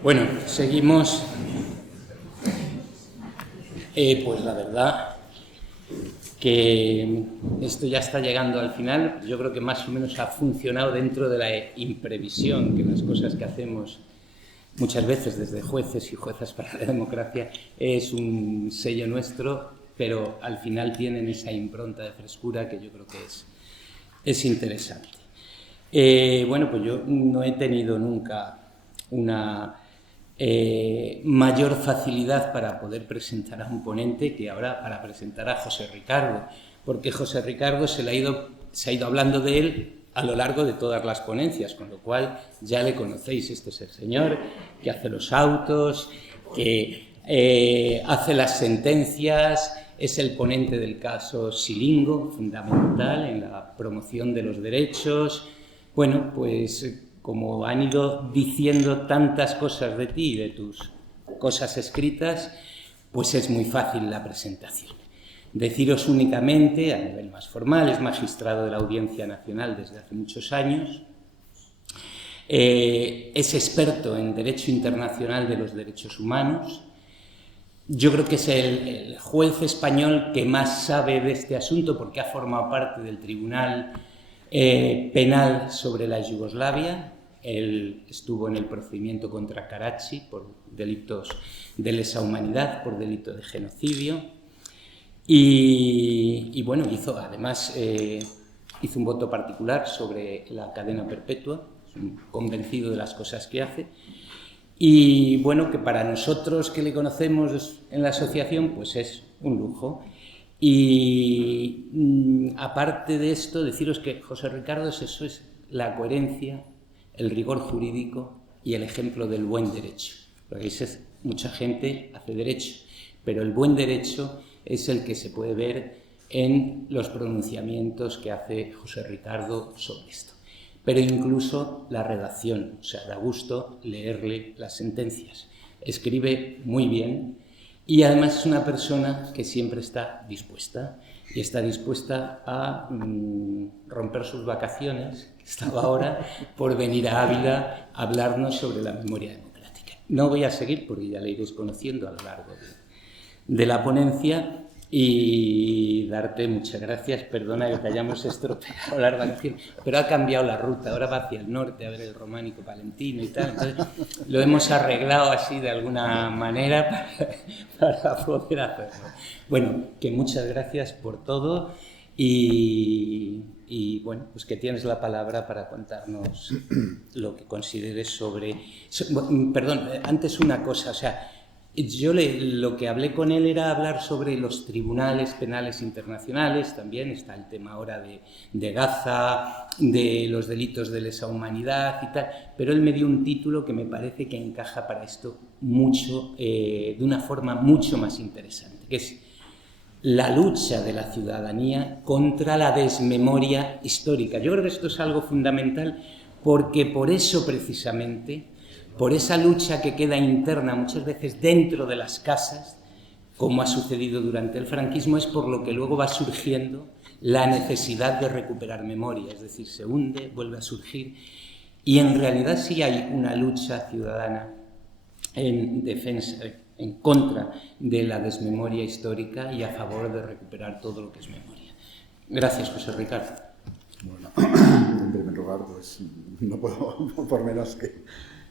Bueno, seguimos. Pues la verdad que esto ya está llegando al final. Yo creo que más o menos ha funcionado dentro de la imprevisión, que las cosas que hacemos muchas veces desde jueces y juezas para la democracia es un sello nuestro, pero al final tienen esa impronta de frescura que yo creo que es interesante. Bueno, pues yo no he tenido nunca una mayor facilidad para poder presentar a un ponente que ahora para presentar a José Ricardo, porque José Ricardo se ha ido hablando de él a lo largo de todas las ponencias, con lo cual ya le conocéis. Este es el señor que hace los autos, que hace las sentencias, es el ponente del caso Silingo, fundamental en la promoción de los derechos. Bueno, pues como han ido diciendo tantas cosas de ti y de tus cosas escritas, pues es muy fácil la presentación. Deciros únicamente, a nivel más formal, es magistrado de la Audiencia Nacional desde hace muchos años, es experto en Derecho Internacional de los Derechos Humanos. Yo creo que es el juez español que más sabe de este asunto porque ha formado parte del Tribunal Penal sobre la Yugoslavia. Él estuvo en el procedimiento contra Karachi por delitos de lesa humanidad, por delito de genocidio. Y bueno, además hizo un voto particular sobre la cadena perpetua, convencido de las cosas que hace. Y bueno, que para nosotros que le conocemos en la asociación, pues es un lujo. Y aparte de esto, deciros que José Ricardo eso es la coherencia, el rigor jurídico y el ejemplo del buen derecho. Porque dices, mucha gente hace derecho, pero el buen derecho es el que se puede ver en los pronunciamientos que hace José Ricardo sobre esto. Pero incluso la redacción, o sea, da gusto leerle las sentencias. Escribe muy bien y además es una persona que siempre está dispuesta y está dispuesta a romper sus vacaciones, que estaba ahora, por venir a Ávila a hablarnos sobre la memoria democrática. No voy a seguir porque ya le iréis conociendo a lo largo de la ponencia y darte muchas gracias. Perdona que te hayamos estropeado la vacación, pero ha cambiado la ruta, ahora va hacia el norte a ver el Románico Palentino y tal, entonces lo hemos arreglado así de alguna manera para poder hacerlo. Bueno, que muchas gracias por todo y bueno, pues que tienes la palabra para contarnos lo que consideres sobre... Perdón, antes una cosa, o sea, yo lo que hablé con él era hablar sobre los tribunales penales internacionales, también está el tema ahora de Gaza, de los delitos de lesa humanidad y tal, pero él me dio un título que me parece que encaja para esto mucho, de una forma mucho más interesante, que es la lucha de la ciudadanía contra la desmemoria histórica. Yo creo que esto es algo fundamental porque por eso precisamente, por esa lucha que queda interna muchas veces dentro de las casas, como ha sucedido durante el franquismo, es por lo que luego va surgiendo la necesidad de recuperar memoria, es decir, se hunde, vuelve a surgir, y en realidad sí hay una lucha ciudadana en defensa, en contra de la desmemoria histórica y a favor de recuperar todo lo que es memoria. Gracias, José Ricardo. Bueno, en primer lugar, pues no puedo por menos que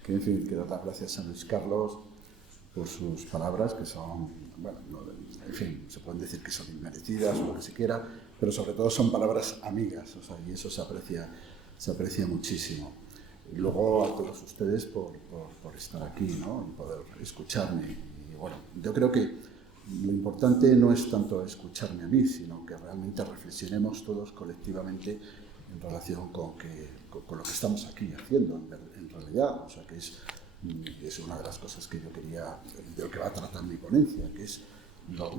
en fin, que dar las gracias a Luis Carlos por sus palabras, que son, bueno, en fin, se pueden decir que son inmerecidas o lo que se quiera, pero sobre todo son palabras amigas, o sea, y eso se aprecia muchísimo. Y luego a todos ustedes por estar aquí, ¿no? Y poder escucharme. Y bueno, yo creo que lo importante no es tanto escucharme a mí, sino que realmente reflexionemos todos colectivamente en relación con lo que estamos aquí haciendo en realidad, o sea que es una de las cosas que yo quería, de lo que va a tratar mi ponencia, que es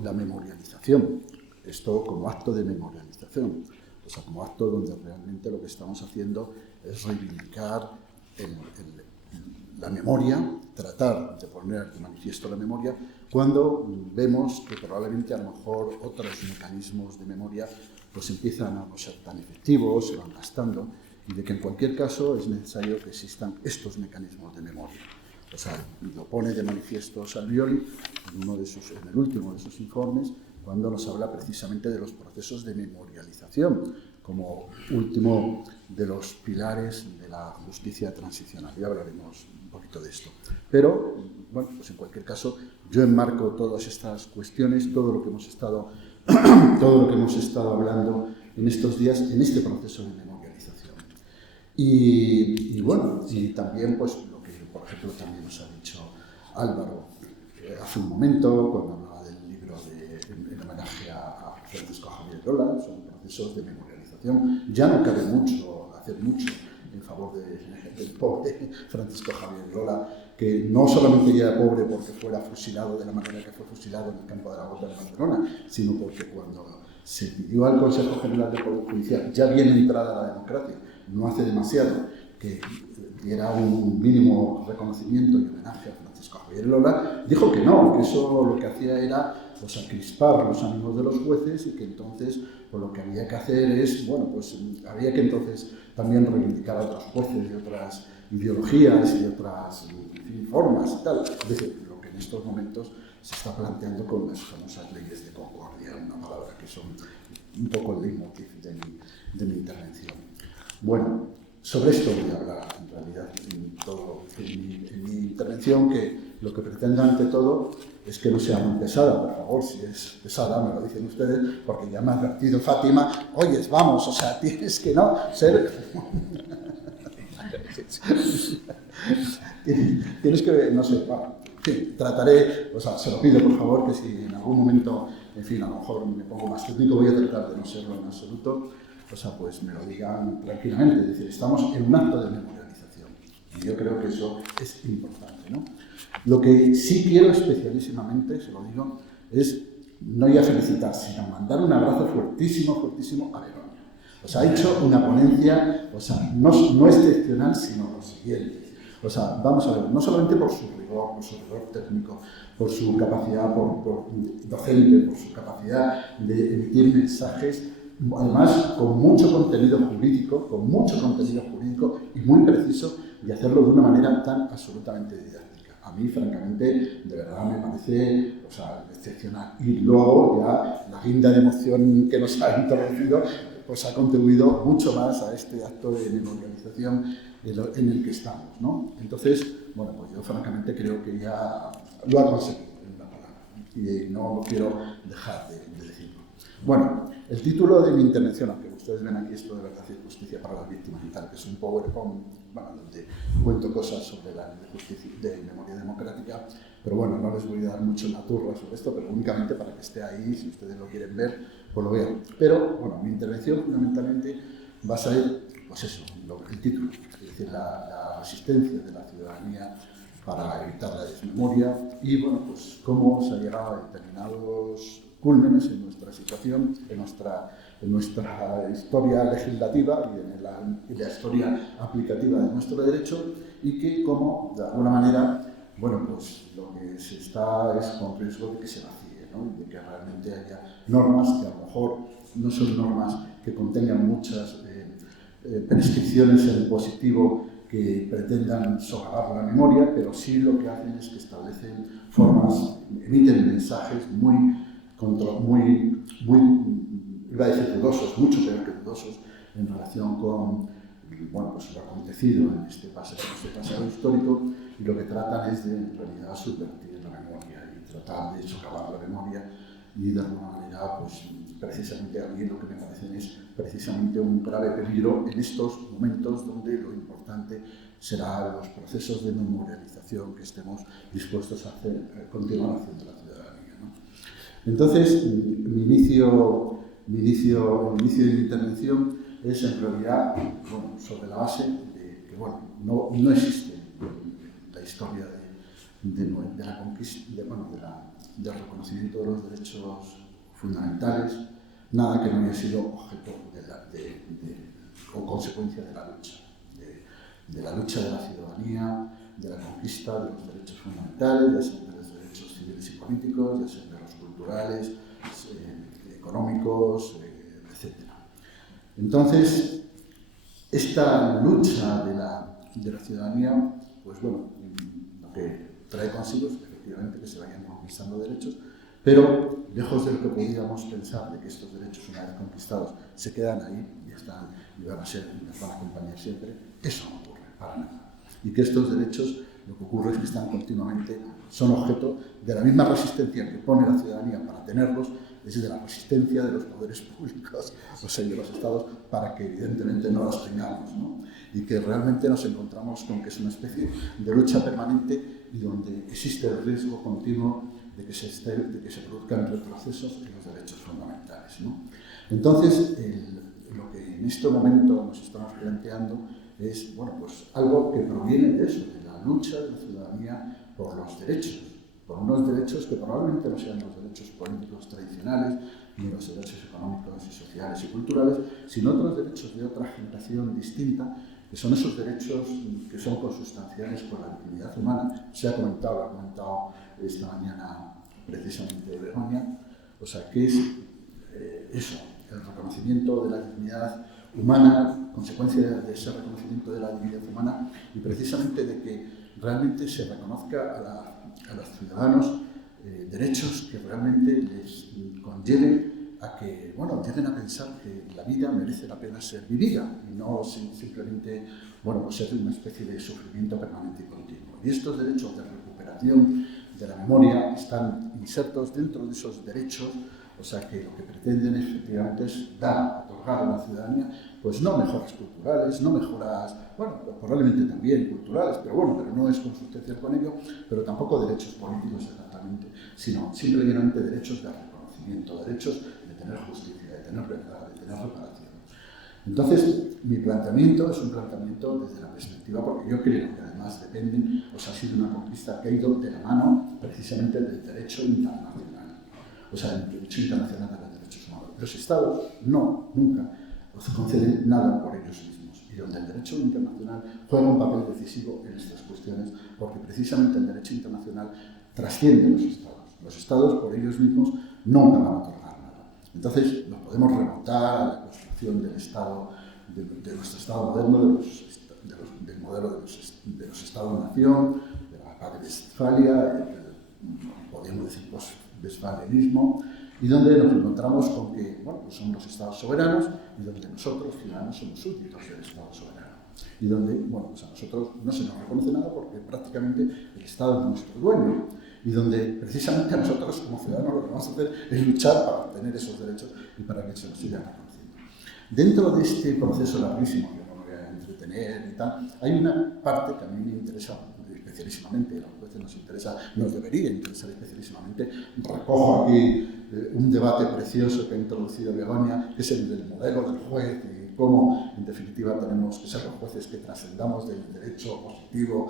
la memorialización, esto como acto de memorialización, o sea como acto donde realmente lo que estamos haciendo es reivindicar la memoria, tratar de poner de manifiesto la memoria, cuando vemos que probablemente a lo mejor otros mecanismos de memoria pues empiezan a no ser tan efectivos, se van gastando, y de que en cualquier caso es necesario que existan estos mecanismos de memoria. O sea, lo pone de manifiesto Salvioli en el último de sus informes, cuando nos habla precisamente de los procesos de memorialización como último de los pilares de la justicia transicional. Ya hablaremos un poquito de esto. Pero, bueno, pues en cualquier caso, yo enmarco todas estas cuestiones, todo lo que hemos estado hablando en estos días, en este proceso de memorialización. Y bueno, y también, pues, lo que, por ejemplo, también nos ha dicho Álvaro hace un momento, cuando hablaba del libro en homenaje a Francisco Javier Lola, son procesos de memorialización. Ya no cabe hacer mucho en favor del pobre Francisco Javier Lola, que no solamente ya era pobre porque fuera fusilado de la manera que fue fusilado en el campo de la Huerta de Barcelona, sino porque cuando se pidió al Consejo General del Poder Judicial, ya bien entrada la democracia, no hace demasiado, que diera un mínimo reconocimiento y homenaje a Francisco Javier Lola, dijo que no, que eso lo que hacía era pues, acrispar los ánimos de los jueces y que entonces pues, lo que había que hacer es, bueno, pues había que entonces también reivindicar a otros jueces de otras ideologías y de otras formas y tal. Es decir, lo que en estos momentos se está planteando con las famosas leyes de concordia, una palabra que son un poco el leitmotiv de mi intervención. Bueno, sobre esto voy a hablar en realidad en mi intervención, que lo que pretendo ante todo es que no sea muy pesada. Por favor, si es pesada, me lo dicen ustedes, porque ya me ha advertido Fátima, oyes, vamos, o sea, tienes que no ser... tienes que, no sé, bueno, en fin, trataré, o sea, se lo pido por favor, que si en algún momento, en fin, a lo mejor me pongo más técnico, voy a tratar de no serlo en absoluto, o sea, pues me lo digan tranquilamente, es decir, estamos en un acto de memorialización, y yo creo que eso es importante, ¿no? Lo que sí quiero especialísimamente, se lo digo, es no ya felicitar, sino mandar un abrazo fuertísimo, fuertísimo a Begoña. O sea, ha hecho una ponencia, o sea, no excepcional, sino lo siguiente. O sea, vamos a ver, no solamente por su rigor técnico, por su capacidad por docente, por su capacidad de emitir mensajes, además con mucho contenido jurídico y muy preciso, y hacerlo de una manera tan absolutamente didáctica. A mí, francamente, de verdad me parece, o sea, excepcional. Y luego ya la guinda de emoción que nos ha introducido, pues ha contribuido mucho más a este acto de memorialización en el que estamos, ¿no? Entonces, bueno, pues yo francamente creo que ya lo ha conseguido en una palabra y no quiero dejar de decirlo. Bueno, el título de mi intervención, aunque ustedes ven aquí esto de verdad y justicia para las víctimas y tal, que es un PowerPoint, bueno, donde cuento cosas sobre la ley de justicia de memoria democrática, pero bueno, no les voy a dar mucho la turra sobre esto, pero únicamente para que esté ahí, si ustedes lo quieren ver, pues lo vean. Pero, bueno, mi intervención fundamentalmente va a ser, pues eso, el título, es decir, la resistencia de la ciudadanía para evitar la desmemoria y, bueno, pues cómo se ha llegado a determinados cúlmenes en nuestra situación, en nuestra historia legislativa y en la historia aplicativa de nuestro derecho, y que como, de alguna manera, bueno, pues lo que se está es con riesgo de que se vacíe, ¿no? De que realmente haya normas que a lo mejor no son normas que contengan muchas prescripciones en el positivo que pretendan socavar la memoria, pero sí lo que hacen es que establecen formas, emiten mensajes muy, iba a decir dudosos, mucho peor que dudosos, en relación con, bueno, pues lo acontecido en este pasado histórico, y lo que tratan es de, en realidad, subvertir la memoria y tratar de socavar la memoria y, de alguna manera, pues precisamente a mí lo que me parece es precisamente un grave peligro en estos momentos donde lo importante será los procesos de memorialización que estemos dispuestos a continuar haciendo la ciudadanía, ¿no? Entonces, mi inicio de mi intervención es en realidad, bueno, sobre la base de que, bueno, no existe en la historia de la conquista, del reconocimiento de los derechos fundamentales, nada que no haya sido objeto o consecuencia de la lucha, de la lucha de la ciudadanía, de la conquista de los derechos fundamentales, ya sean de los derechos civiles y políticos, ya sean de los culturales, económicos, etc. Entonces, esta lucha de la ciudadanía, pues bueno, lo que trae consigo efectivamente que se vayan conquistando derechos, pero lejos de lo que podríamos pensar de que estos derechos, una vez conquistados, se quedan ahí y están y van a ser, nos van a acompañar siempre, eso no ocurre para nada. Y que estos derechos, lo que ocurre es que están continuamente, son objeto de la misma resistencia que pone la ciudadanía para tenerlos, es de la resistencia de los poderes públicos, o sea, de los estados, para que evidentemente no los tengamos, ¿no? Y que realmente nos encontramos con que es una especie de lucha permanente y donde existe el riesgo continuo de que se produzcan retrocesos en los derechos fundamentales, ¿no? Entonces, lo que en este momento nos estamos planteando es, bueno, pues algo que proviene de eso, de la lucha de la ciudadanía por los derechos, por unos derechos que probablemente no sean los derechos políticos tradicionales, ni los derechos económicos y sociales y culturales, sino otros derechos de otra generación distinta, que son esos derechos que son consustanciales con la dignidad humana. Se ha comentado, lo ha comentado esta mañana precisamente Begoña, o sea, que es eso, el reconocimiento de la dignidad humana, consecuencia de ese reconocimiento de la dignidad humana y precisamente de que realmente se reconozca a los ciudadanos derechos que realmente les conlleven a que, bueno, lleguen a pensar que la vida merece la pena ser vivida y no simplemente, bueno, pues ser una especie de sufrimiento permanente y continuo. Y estos derechos de recuperación de la memoria están insertos dentro de esos derechos, o sea que lo que pretenden efectivamente es otorgar a la ciudadanía, pues no mejoras culturales, no mejoras, bueno, probablemente también culturales, pero no es consustancial con ello, pero tampoco derechos políticos exactamente, sino simplemente derechos de reconocimiento, derechos de tener justicia, de tener verdad, de tener reparación. Entonces, mi planteamiento es un planteamiento desde la perspectiva, porque yo creo que además dependen, o sea, ha sido una conquista que ha ido de la mano precisamente del derecho internacional, o sea, el derecho internacional de los derechos humanos. Los estados nunca conceden nada por ellos mismos, y donde el derecho internacional juega un papel decisivo en estas cuestiones, porque precisamente el derecho internacional trasciende los estados. Los estados por ellos mismos nunca van a otorgar nada. Entonces, nos podemos remontar a la construcción del Estado, de nuestro Estado moderno, del modelo de los Estados-nación, de la Paz de Westfalia, podríamos decir post-westfalianismo, y donde nos encontramos con que, bueno, pues son los estados soberanos y donde nosotros, ciudadanos, somos súbditos del Estado soberano. Y donde, bueno, pues a nosotros no se nos reconoce nada porque prácticamente el Estado es nuestro dueño. Y donde precisamente a nosotros como ciudadanos lo que vamos a hacer es luchar para obtener esos derechos y para que se nos sigan reconociendo. Dentro de este proceso larguísimo, que no me voy a entretener y tal, hay una parte que a mí me interesa especialísimamente, a los jueces nos debería interesar especialísimamente. Recojo aquí un debate precioso que ha introducido Begoña, que es el del modelo del juez y cómo, en definitiva, tenemos que ser los jueces que trascendamos del derecho positivo,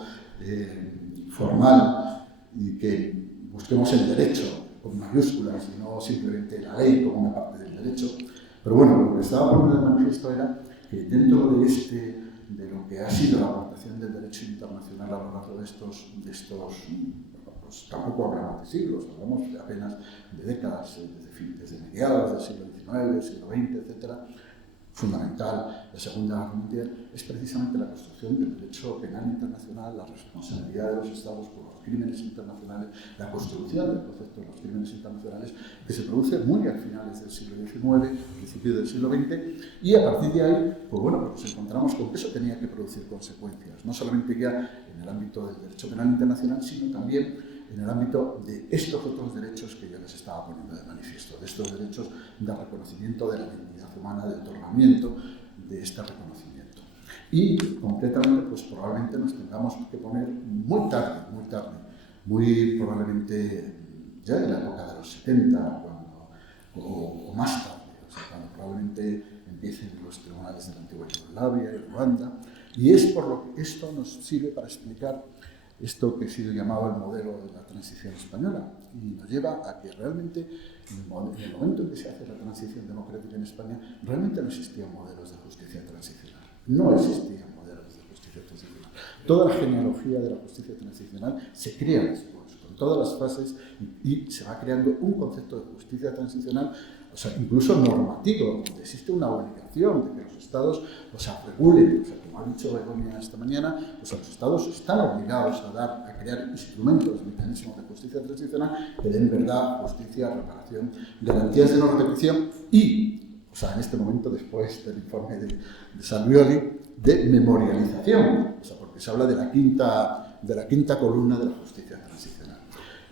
formal, y que busquemos el derecho con mayúsculas y no simplemente la ley como una parte del derecho. Pero bueno, lo que estaba poniendo de manifiesto era que dentro de lo que ha sido la aportación del derecho internacional a lo largo de estos pues tampoco hablamos de siglos, hablamos de apenas de décadas, desde mediados del siglo XIX, siglo XX, etcétera. Fundamental, la Segunda Guerra Mundial, es precisamente la construcción del derecho penal internacional, la responsabilidad de los estados por los crímenes internacionales, la construcción del concepto de los crímenes internacionales, que se produce muy a finales del siglo XIX, principios del siglo XX, y a partir de ahí, pues bueno, pues nos encontramos con que eso tenía que producir consecuencias, no solamente ya en el ámbito del derecho penal internacional, sino también en el ámbito de estos otros derechos que yo les estaba poniendo de manifiesto, de estos derechos de reconocimiento de la dignidad humana, de otorgamiento de este reconocimiento. Y concretamente, pues probablemente nos tengamos que poner muy tarde, muy probablemente ya en la época de los 70, o más tarde, o sea, cuando probablemente empiecen los tribunales de la antigua Yugoslavia y Ruanda, y es por lo que esto nos sirve para explicar esto que ha sido llamado el modelo de la transición española, y nos lleva a que realmente en el momento en que se hace la transición democrática en España, realmente no existían modelos de justicia transicional. No existían modelos de justicia transicional. Toda la genealogía de la justicia transicional se crea después, con todas las fases, y se va creando un concepto de justicia transicional, o sea, incluso normativo, donde existe una obligación de que los estados, o sea, regulen, o sea, como ha dicho Begoña esta mañana, pues los Estados están obligados a crear instrumentos, mecanismos de justicia transicional que den verdad, justicia, reparación, garantías de no repetición y, o sea, en este momento, después del informe de Salvioli, de memorialización, o sea, porque se habla de la quinta columna de la justicia transicional.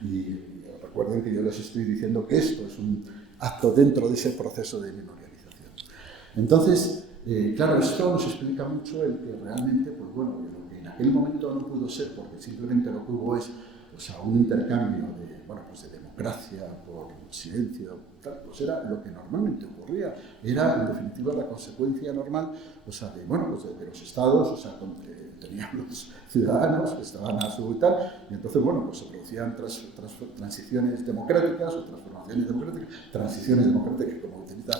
Y recuerden que yo les estoy diciendo que esto es un acto dentro de ese proceso de memorialización. Entonces, claro, esto nos explica mucho el que realmente, pues bueno, lo que en aquel momento no pudo ser, porque simplemente lo que hubo es, o sea, un intercambio de, bueno, pues de democracia por silencio, tal, pues era lo que normalmente ocurría, era en definitiva la consecuencia normal, o sea, de, bueno, pues de los estados, o sea, donde tenían los ciudadanos que estaban a su y tal, y entonces, bueno, pues se producían transiciones democráticas o transformaciones democráticas, transiciones democráticas, como utiliza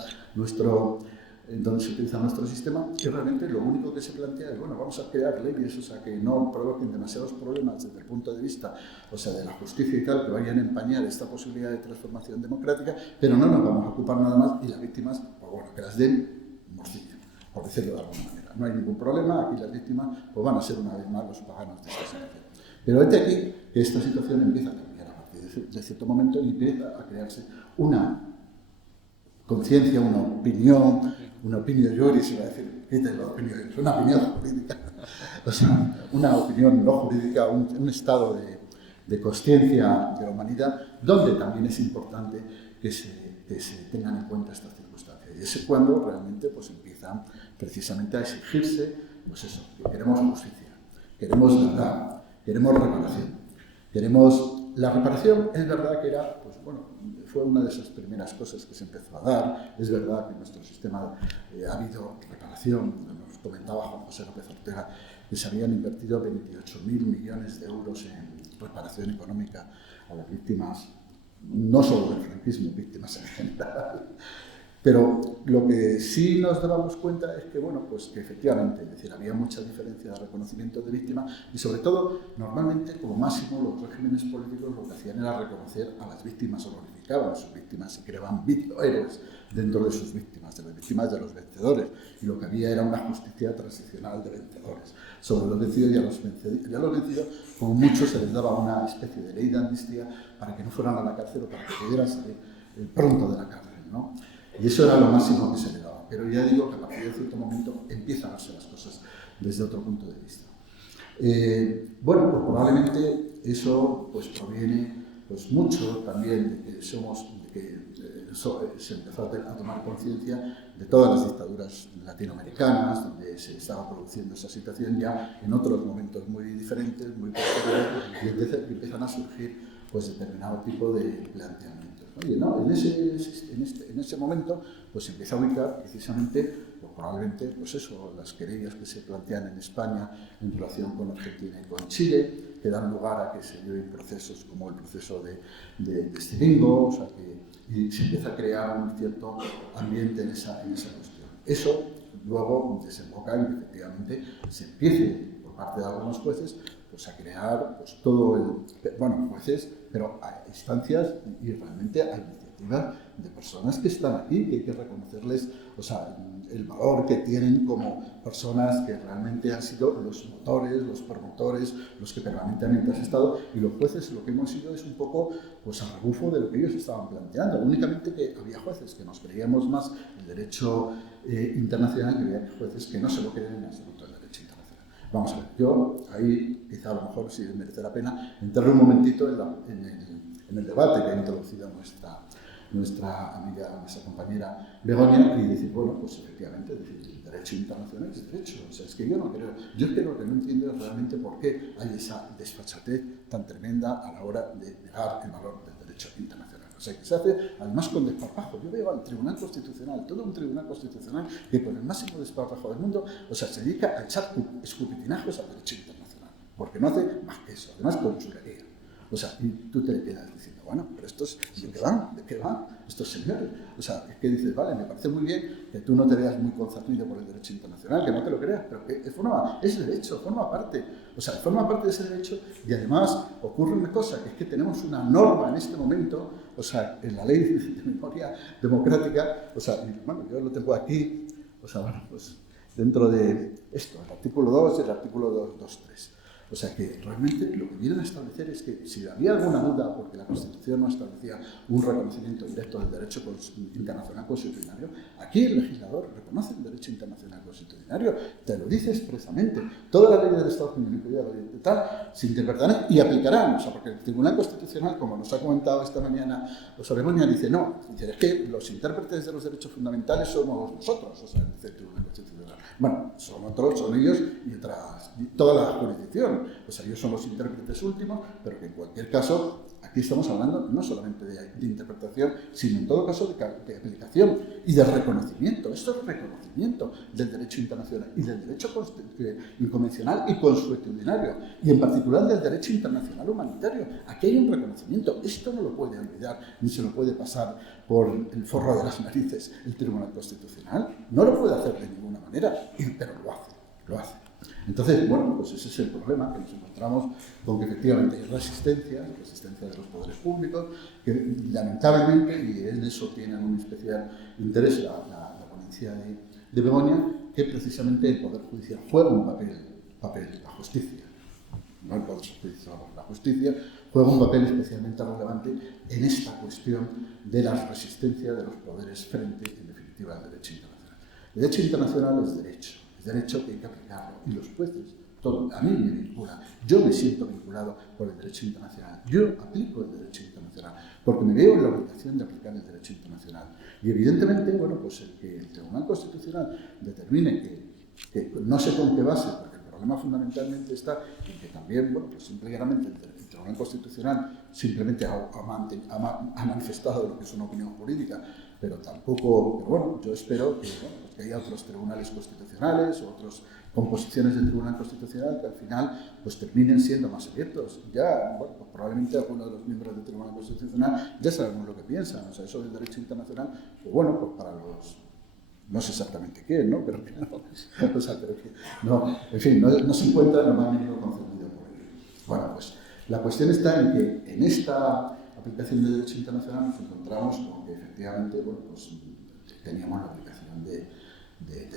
donde se utiliza nuestro sistema, que realmente lo único que se plantea es, bueno, vamos a crear leyes, o sea, que no provoquen demasiados problemas desde el punto de vista, o sea, de la justicia y tal, que vayan a empañar esta posibilidad de transformación democrática, pero no nos vamos a ocupar nada más y las víctimas, pues bueno, que las den morcilla, por decirlo de alguna manera. No hay ningún problema, aquí las víctimas pues van a ser una vez más los paganos de esta situación. Pero es de aquí que esta situación empieza a cambiar a partir de cierto momento y empieza a crearse una conciencia, una opinión juris, iba a decir, una opinión jurídica, o sea, una opinión no jurídica, un estado de consciencia de la humanidad, donde también es importante que se tengan en cuenta estas circunstancias. Y es cuando realmente pues, empiezan precisamente a exigirse, pues eso, que queremos justicia, queremos verdad, queremos reparación. La reparación es verdad que era, pues bueno, fue una de esas primeras cosas que se empezó a dar. Es verdad que en nuestro sistema ha habido reparación. Nos comentaba Juan José López Ortega que se habían invertido 28.000 millones de euros en reparación económica a las víctimas, no solo del franquismo, víctimas en general. Pero lo que sí nos dábamos cuenta es que, bueno, pues que efectivamente, es decir, había mucha diferencia de reconocimiento de víctimas y sobre todo, normalmente, como máximo, los regímenes políticos lo que hacían era reconocer a las víctimas o glorificaban a sus víctimas y creaban héroes dentro de sus víctimas, de las víctimas de los vencedores. Y lo que había era una justicia transicional de vencedores. Sobre los vencidos y a los vencidos, como muchos, se les daba una especie de ley de amnistía para que no fueran a la cárcel o para que pudieran salir pronto de la cárcel, ¿no? Y eso era lo máximo que se le daba. Pero ya digo que a partir de cierto momento empiezan a verse las cosas desde otro punto de vista. Bueno, pues probablemente eso pues, proviene pues, mucho también de que se empezó a tomar conciencia de todas las dictaduras latinoamericanas, donde se estaba produciendo esa situación ya en otros momentos muy diferentes, muy posteriores, y empiezan a surgir pues, determinado tipo de planteamientos. Oye, no, en ese momento pues se empieza a ubicar precisamente, pues probablemente, pues eso, las querellas que se plantean en España en relación con Argentina y con Chile, que dan lugar a que se lleven procesos como el proceso de Estilingo, o sea, y se empieza a crear un cierto ambiente en esa cuestión. Eso luego desemboca en que efectivamente se empiece por parte de algunos jueces pues, a crear pues, jueces, pero a instancias y realmente a iniciativas de personas que están aquí, que hay que reconocerles, o sea, el valor que tienen como personas que realmente han sido los motores, los promotores, los que permanentemente han estado, y los jueces lo que hemos sido es un poco pues, a rebufo de lo que ellos estaban planteando. Únicamente que había jueces que nos creíamos más el derecho internacional, que había jueces que no se lo creen en absoluto el derecho internacional. Vamos a ver, yo ahí quizá a lo mejor sí merece la pena entrar un momentito en el debate que ha introducido nuestra amiga, nuestra compañera Begoña, y decir, bueno, pues efectivamente, el derecho internacional es derecho. O sea, es que yo no creo, yo creo que no entiendo realmente por qué hay esa desfachatez tan tremenda a la hora de negar el valor del derecho internacional. O sea, que se hace además con desparpajo. Yo veo al Tribunal Constitucional, todo un Tribunal Constitucional que con el máximo desparpajo del mundo, o sea, se dedica a echar escupitinajos al derecho internacional, porque no hace más que eso, además con chulería. O sea, y tú te quedas diciendo, bueno, pero estos, ¿de qué van estos señores? O sea, es que dices, vale, me parece muy bien que tú no te veas muy concernido por el derecho internacional, que no te lo creas, pero que es derecho, forma parte. O sea, forma parte de ese derecho y además ocurre una cosa, que es que tenemos una norma en este momento, o sea, en la ley de memoria democrática, o sea, y, bueno, yo lo tengo aquí, o sea, bueno, pues dentro de esto, el artículo 2 y el artículo 2.3. O sea que realmente lo que vienen a establecer es que si había alguna duda, porque la Constitución no establecía un reconocimiento directo del derecho internacional constitucionario, aquí el legislador reconoce el derecho internacional constitucionario, te lo dice expresamente. Todas las leyes del Estado y tal se interpretarán y aplicarán. O sea, porque el Tribunal Constitucional, como nos ha comentado esta mañana José Begoña, dice no, dice, es que los intérpretes de los derechos fundamentales somos nosotros, o sea, dice el Tribunal Constitucional. Bueno, son otros, son ellos y toda la jurisdicción. O sea, ellos son los intérpretes últimos, pero que en cualquier caso, aquí estamos hablando no solamente de interpretación, sino en todo caso de aplicación y de reconocimiento. Esto es reconocimiento del derecho internacional y del derecho inconvencional y consuetudinario, y en particular del derecho internacional humanitario. Aquí hay un reconocimiento. Esto no lo puede olvidar, ni se lo puede pasar por el forro de las narices el Tribunal Constitucional. No lo puede hacer de ninguna manera, pero lo hace. Entonces, bueno, pues ese es el problema que nos encontramos con que efectivamente hay resistencia de los poderes públicos, que lamentablemente, y en eso tiene un especial interés la ponencia de Begoña, que precisamente el Poder Judicial juega un papel, la justicia, no el Poder Judicial, la justicia juega un papel especialmente relevante en esta cuestión de la resistencia de los poderes frente, en definitiva, al derecho internacional. El derecho internacional es derecho que hay que aplicarlo, y los jueces, todo, a mí me vincula, yo me siento vinculado por el derecho internacional, yo aplico el derecho internacional, porque me veo en la obligación de aplicar el derecho internacional. Y evidentemente, bueno, pues el que el Tribunal Constitucional determine que no sé con qué base, porque el problema fundamentalmente está en que también, bueno, pues simple y llanamente el Tribunal Constitucional simplemente ha manifestado lo que es una opinión jurídica, pero bueno, yo espero que, bueno, pues que haya otros tribunales constitucionales o otras composiciones del Tribunal Constitucional que al final pues terminen siendo más abiertos. Ya, bueno, pues probablemente algunos de los miembros del Tribunal Constitucional ya sabemos lo que piensan. O sea, eso del derecho internacional, pues bueno, pues para los... No sé exactamente qué, ¿no? Pero que no, o sea, pero que no, en fin, no se encuentra en lo más mínimo concernido por ello. Bueno, pues la cuestión está en que en esta aplicación de derecho internacional nos encontramos con que efectivamente, bueno, pues teníamos la obligación de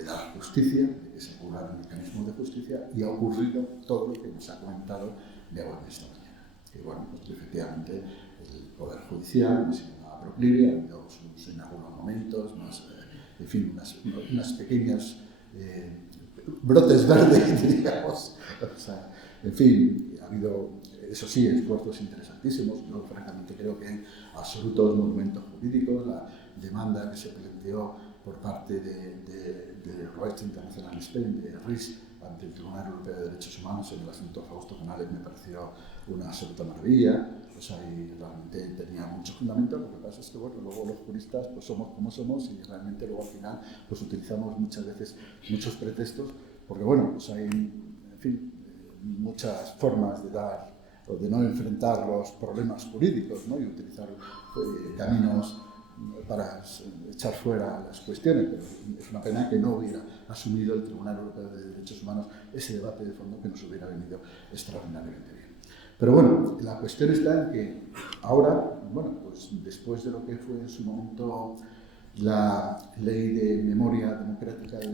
dar justicia, de que se ocurran mecanismos de justicia, y ha ocurrido todo lo que nos ha comentado Begoña esta mañana. Que bueno, pues efectivamente el Poder Judicial no ha sido nada proclive, ha habido en algunos momentos más, en fin, unas pequeñas brotes verdes, digamos. O sea, en fin, ha habido, eso sí, esfuerzos interesantísimos. Yo francamente creo que hay absolutos monumentos jurídicos. La demanda que se planteó por parte de Rights International Spain, de RIS, ante el Tribunal Europeo de Derechos Humanos en el asunto Fausto Canales me pareció una absoluta maravilla. O sea, y realmente tenía mucho fundamento. Lo que pasa es que, bueno, luego los juristas pues somos como somos, y realmente luego al final pues utilizamos muchas veces muchos pretextos, porque bueno, pues hay, en fin, muchas formas de dar o de no enfrentar los problemas jurídicos, ¿no? Y utilizar caminos para echar fuera las cuestiones, pero es una pena que no hubiera asumido el Tribunal Europeo de Derechos Humanos ese debate de fondo, que nos hubiera venido extraordinariamente bien. Pero bueno, la cuestión está en que ahora, bueno, pues después de lo que fue en su momento la Ley de Memoria Democrática la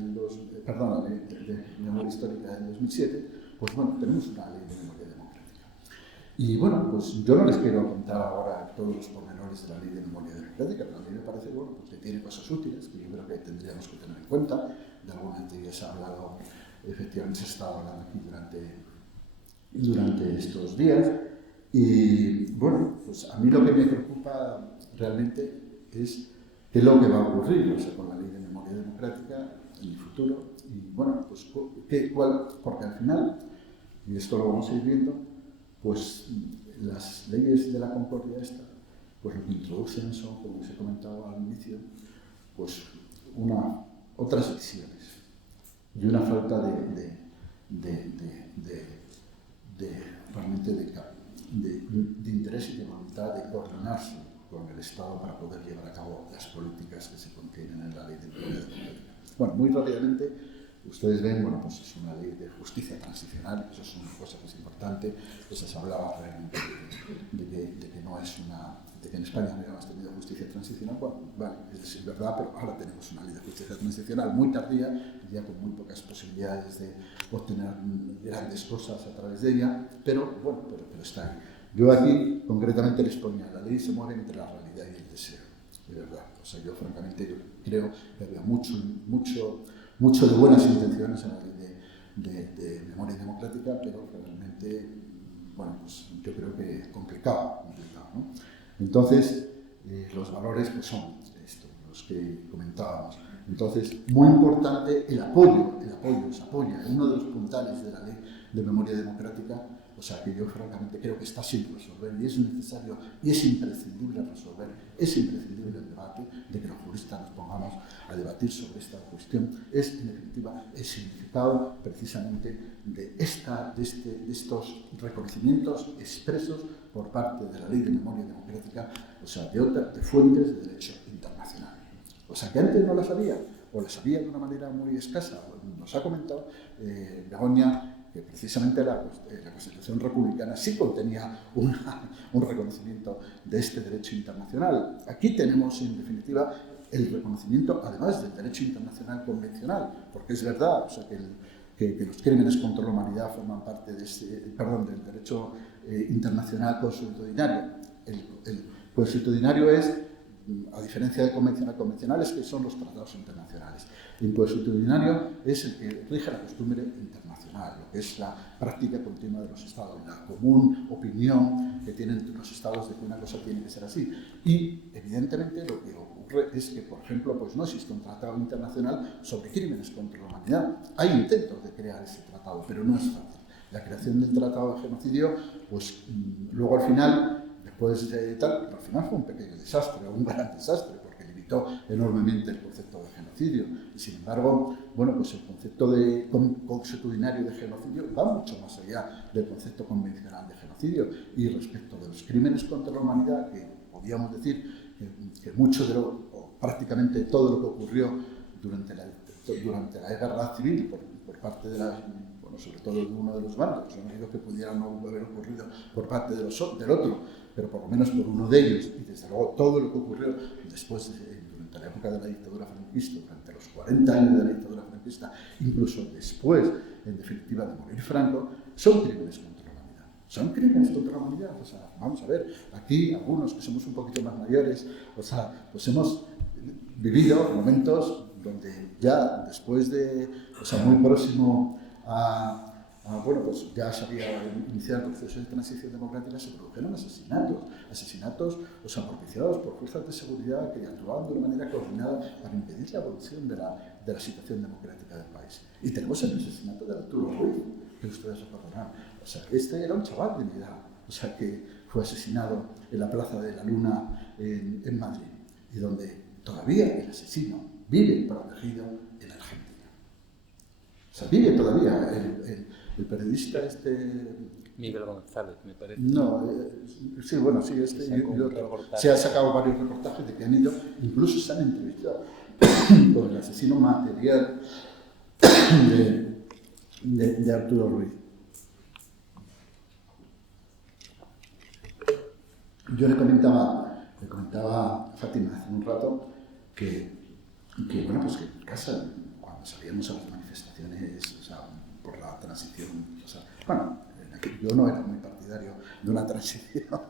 Ley de Memoria Histórica del 2007, pues bueno, tenemos una Ley de Memoria Democrática. Y bueno, pues yo no les quiero contar ahora todos los pormenores de la Ley de Memoria Democrática, pero a mí me parece, bueno, pues que tiene cosas útiles que yo creo que tendríamos que tener en cuenta. De algunas de ellas se ha hablado, efectivamente se ha estado hablando aquí durante estos días. Y bueno, pues a mí lo que me preocupa realmente es qué es lo que va a ocurrir, o sea, con la Ley de Memoria Democrática en el futuro. Y bueno, pues porque al final, y esto lo vamos a ir viendo, pues las leyes de la concordia esta, pues lo que introducen son, como os he comentado al inicio, pues otras visiones y una falta realmente de interés y de voluntad de coordinarse con el Estado para poder llevar a cabo las políticas que se contienen en la Ley de Memoria Democrática. Bueno, muy rápidamente, ustedes ven, bueno, pues es una ley de justicia transicional, eso es una cosa que es importante. Eso se hablaba realmente de que no es una, de que en España no habíamos tenido justicia transicional. Bueno, vale, es verdad, pero ahora tenemos una ley de justicia transicional muy tardía, ya con muy pocas posibilidades de obtener grandes cosas a través de ella, pero bueno, pero está ahí. Yo aquí concretamente les ponía, la ley se mueve entre la realidad y el deseo, de verdad. O sea, yo francamente yo creo que había mucho de buenas intenciones en la ley de memoria democrática, pero realmente, bueno, pues yo creo que complicado, ¿no? Entonces, los valores pues son estos, los que comentábamos. Entonces, muy importante el apoyo, se apoya, uno de los puntales de la ley de memoria democrática, o sea, que yo francamente creo que está sin resolver y es necesario y es imprescindible resolver, es imprescindible el debate, de que los juristas nos pongamos a debatir sobre esta cuestión, es en definitiva el significado precisamente de estos reconocimientos expresos por parte de la ley de memoria democrática, o sea, de fuentes de derecho internacional. O sea, que antes no las había, o las había de una manera muy escasa. Nos ha comentado Begoña que precisamente la Constitución republicana sí contenía un reconocimiento de este derecho internacional. Aquí tenemos, en definitiva, el reconocimiento, además del derecho internacional convencional, porque es verdad, o sea, que los crímenes contra la humanidad forman parte de del derecho internacional consuetudinario. El consuetudinario es, a diferencia de convencionales, que son los tratados internacionales. El consuetudinario es el que rige la costumbre internacional, lo que es la práctica continua de los Estados, la común opinión que tienen los Estados de que una cosa tiene que ser así. Y, evidentemente, lo que ocurre es que, por ejemplo, pues no existe un tratado internacional sobre crímenes contra la humanidad. Hay intentos de crear ese tratado, pero no es fácil. La creación del tratado de genocidio, pues luego al final, después de tal, al final fue un pequeño desastre, un gran desastre, porque limitó enormemente el concepto de genocidio. Y sin embargo, bueno, pues el concepto de consuetudinario de genocidio va mucho más allá del concepto convencional de genocidio. Y respecto de los crímenes contra la humanidad, que podríamos decir que mucho de o prácticamente todo lo que ocurrió durante la guerra civil por parte de sobre todo de uno de los bandos, no digo que pudieran no haber ocurrido por parte del otro, pero por lo menos por uno de ellos, y desde luego todo lo que ocurrió después, durante la época de la dictadura franquista, durante los 40 años de la dictadura franquista, incluso después, en definitiva, de morir Franco, son crímenes contra la humanidad. Son crímenes contra la humanidad. O sea, vamos a ver, aquí algunos que somos un poquito más mayores, o sea, pues hemos vivido momentos donde ya después de, o sea, muy próximo bueno, pues ya se había iniciado el proceso de transición democrática, se produjeron asesinatos, o sea, propiciados por fuerzas de seguridad que actuaban de una manera coordinada para impedir la evolución de la situación democrática del país. Y tenemos el asesinato de Arturo Ruiz, que ustedes recordarán. O sea, este era un chaval de mi edad, o sea, que fue asesinado en la Plaza de la Luna en Madrid, y donde todavía el asesino vive protegido en Argentina. O sea, vive todavía el periodista Miguel González, me parece. No, sí, bueno, sí, se ha sacado varios reportajes de que han ido, incluso se han entrevistado con el asesino material de Arturo Ruiz. Yo le comentaba a Fátima hace un rato que bueno, pues que en casa, cuando salíamos a las manifestaciones, o sea, por la transición, o sea, bueno, yo no era muy partidario de una transición,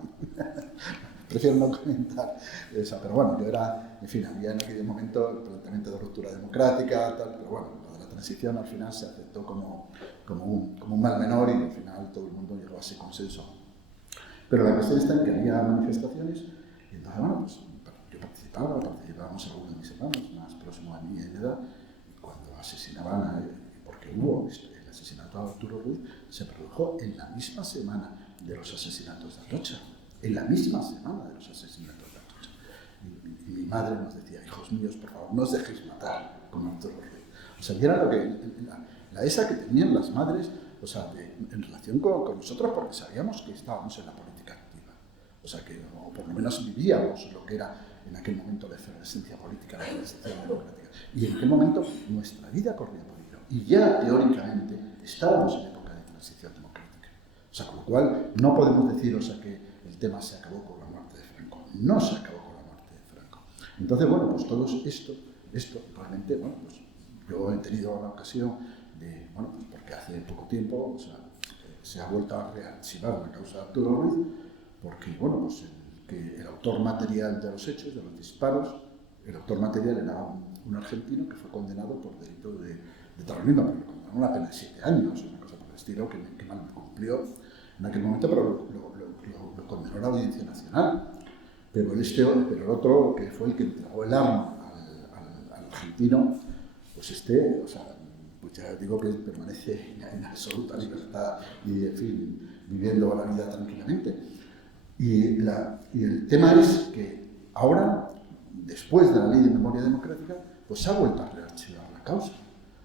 prefiero no comentar esa, pero bueno, yo era, en fin, había en aquel momento el planteamiento de ruptura democrática, tal, pero bueno, lo de la transición al final se aceptó como un mal menor y al final todo el mundo llegó a ese consenso. Pero la cuestión está en que había manifestaciones y entonces, bueno, pues yo participábamos algunos de mis hermanos más próximos a mí en edad, y cuando asesinaban, porque hubo el asesinato de Arturo Ruiz, se produjo en la misma semana de los asesinatos de Atocha. En la misma semana de los asesinatos de Atocha. Y mi madre nos decía, hijos míos, por favor, no os dejéis matar con Arturo Ruiz. O sea, y era lo que, la esa que tenían las madres, o sea, en relación con nosotros, porque sabíamos que estábamos en la política activa. O sea, que o por lo menos vivíamos lo que era en aquel momento la efervescencia política, la efervescencia democrática. Y en aquel momento nuestra vida corría peligro. Y ya teóricamente estábamos en época de transición democrática. O sea, con lo cual no podemos decir, o sea, que el tema se acabó con la muerte de Franco. No se acabó con la muerte de Franco. Entonces, bueno, pues todo esto realmente, bueno, pues yo he tenido la ocasión de, bueno, pues porque hace poco tiempo, o sea, se ha vuelto a rearchivar la causa de Arturo Ruiz, porque, bueno, pues el autor material de los hechos, de los disparos, el autor material era un argentino que fue condenado por delito de terrorismo, pero le condenaron una pena de 7 años, una cosa por el estilo, que mal cumplió en aquel momento, pero lo condenó la Audiencia Nacional. Pero el otro, que fue el que entregó el arma al argentino, pues o sea, pues ya digo que permanece en absoluta libertad y, en fin, viviendo la vida tranquilamente. Y el tema es que ahora, después de la Ley de Memoria Democrática, pues se ha vuelto a rearchivar la causa.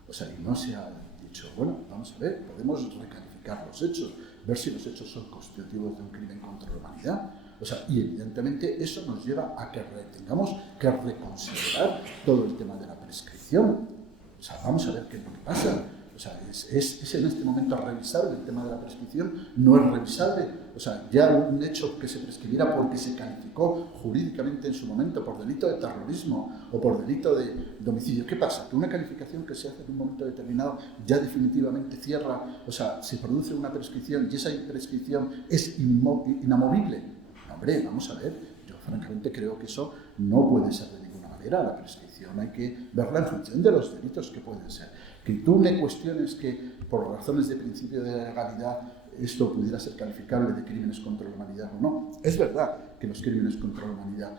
O sea, y no se ha dicho, bueno, vamos a ver, podemos recalificar los hechos, ver si los hechos son constitutivos de un crimen contra la humanidad. O sea, y evidentemente eso nos lleva a que tengamos que reconsiderar todo el tema de la prescripción. O sea, vamos a ver qué es lo que pasa. O sea, es en este momento revisable el tema de la prescripción, no es revisable. O sea, ya un hecho que se prescribiera porque se calificó jurídicamente en su momento por delito de terrorismo o por delito de homicidio. ¿Qué pasa? Que una calificación que se hace en un momento determinado ya definitivamente cierra, o sea, se produce una prescripción y esa prescripción es inamovible. No, hombre, vamos a ver, yo francamente creo que eso no puede ser de ninguna manera. La prescripción hay que verla en función de los delitos que pueden ser. Que tú me cuestiones que por razones de principio de legalidad esto pudiera ser calificable de crímenes contra la humanidad o no. Es verdad que los crímenes contra la humanidad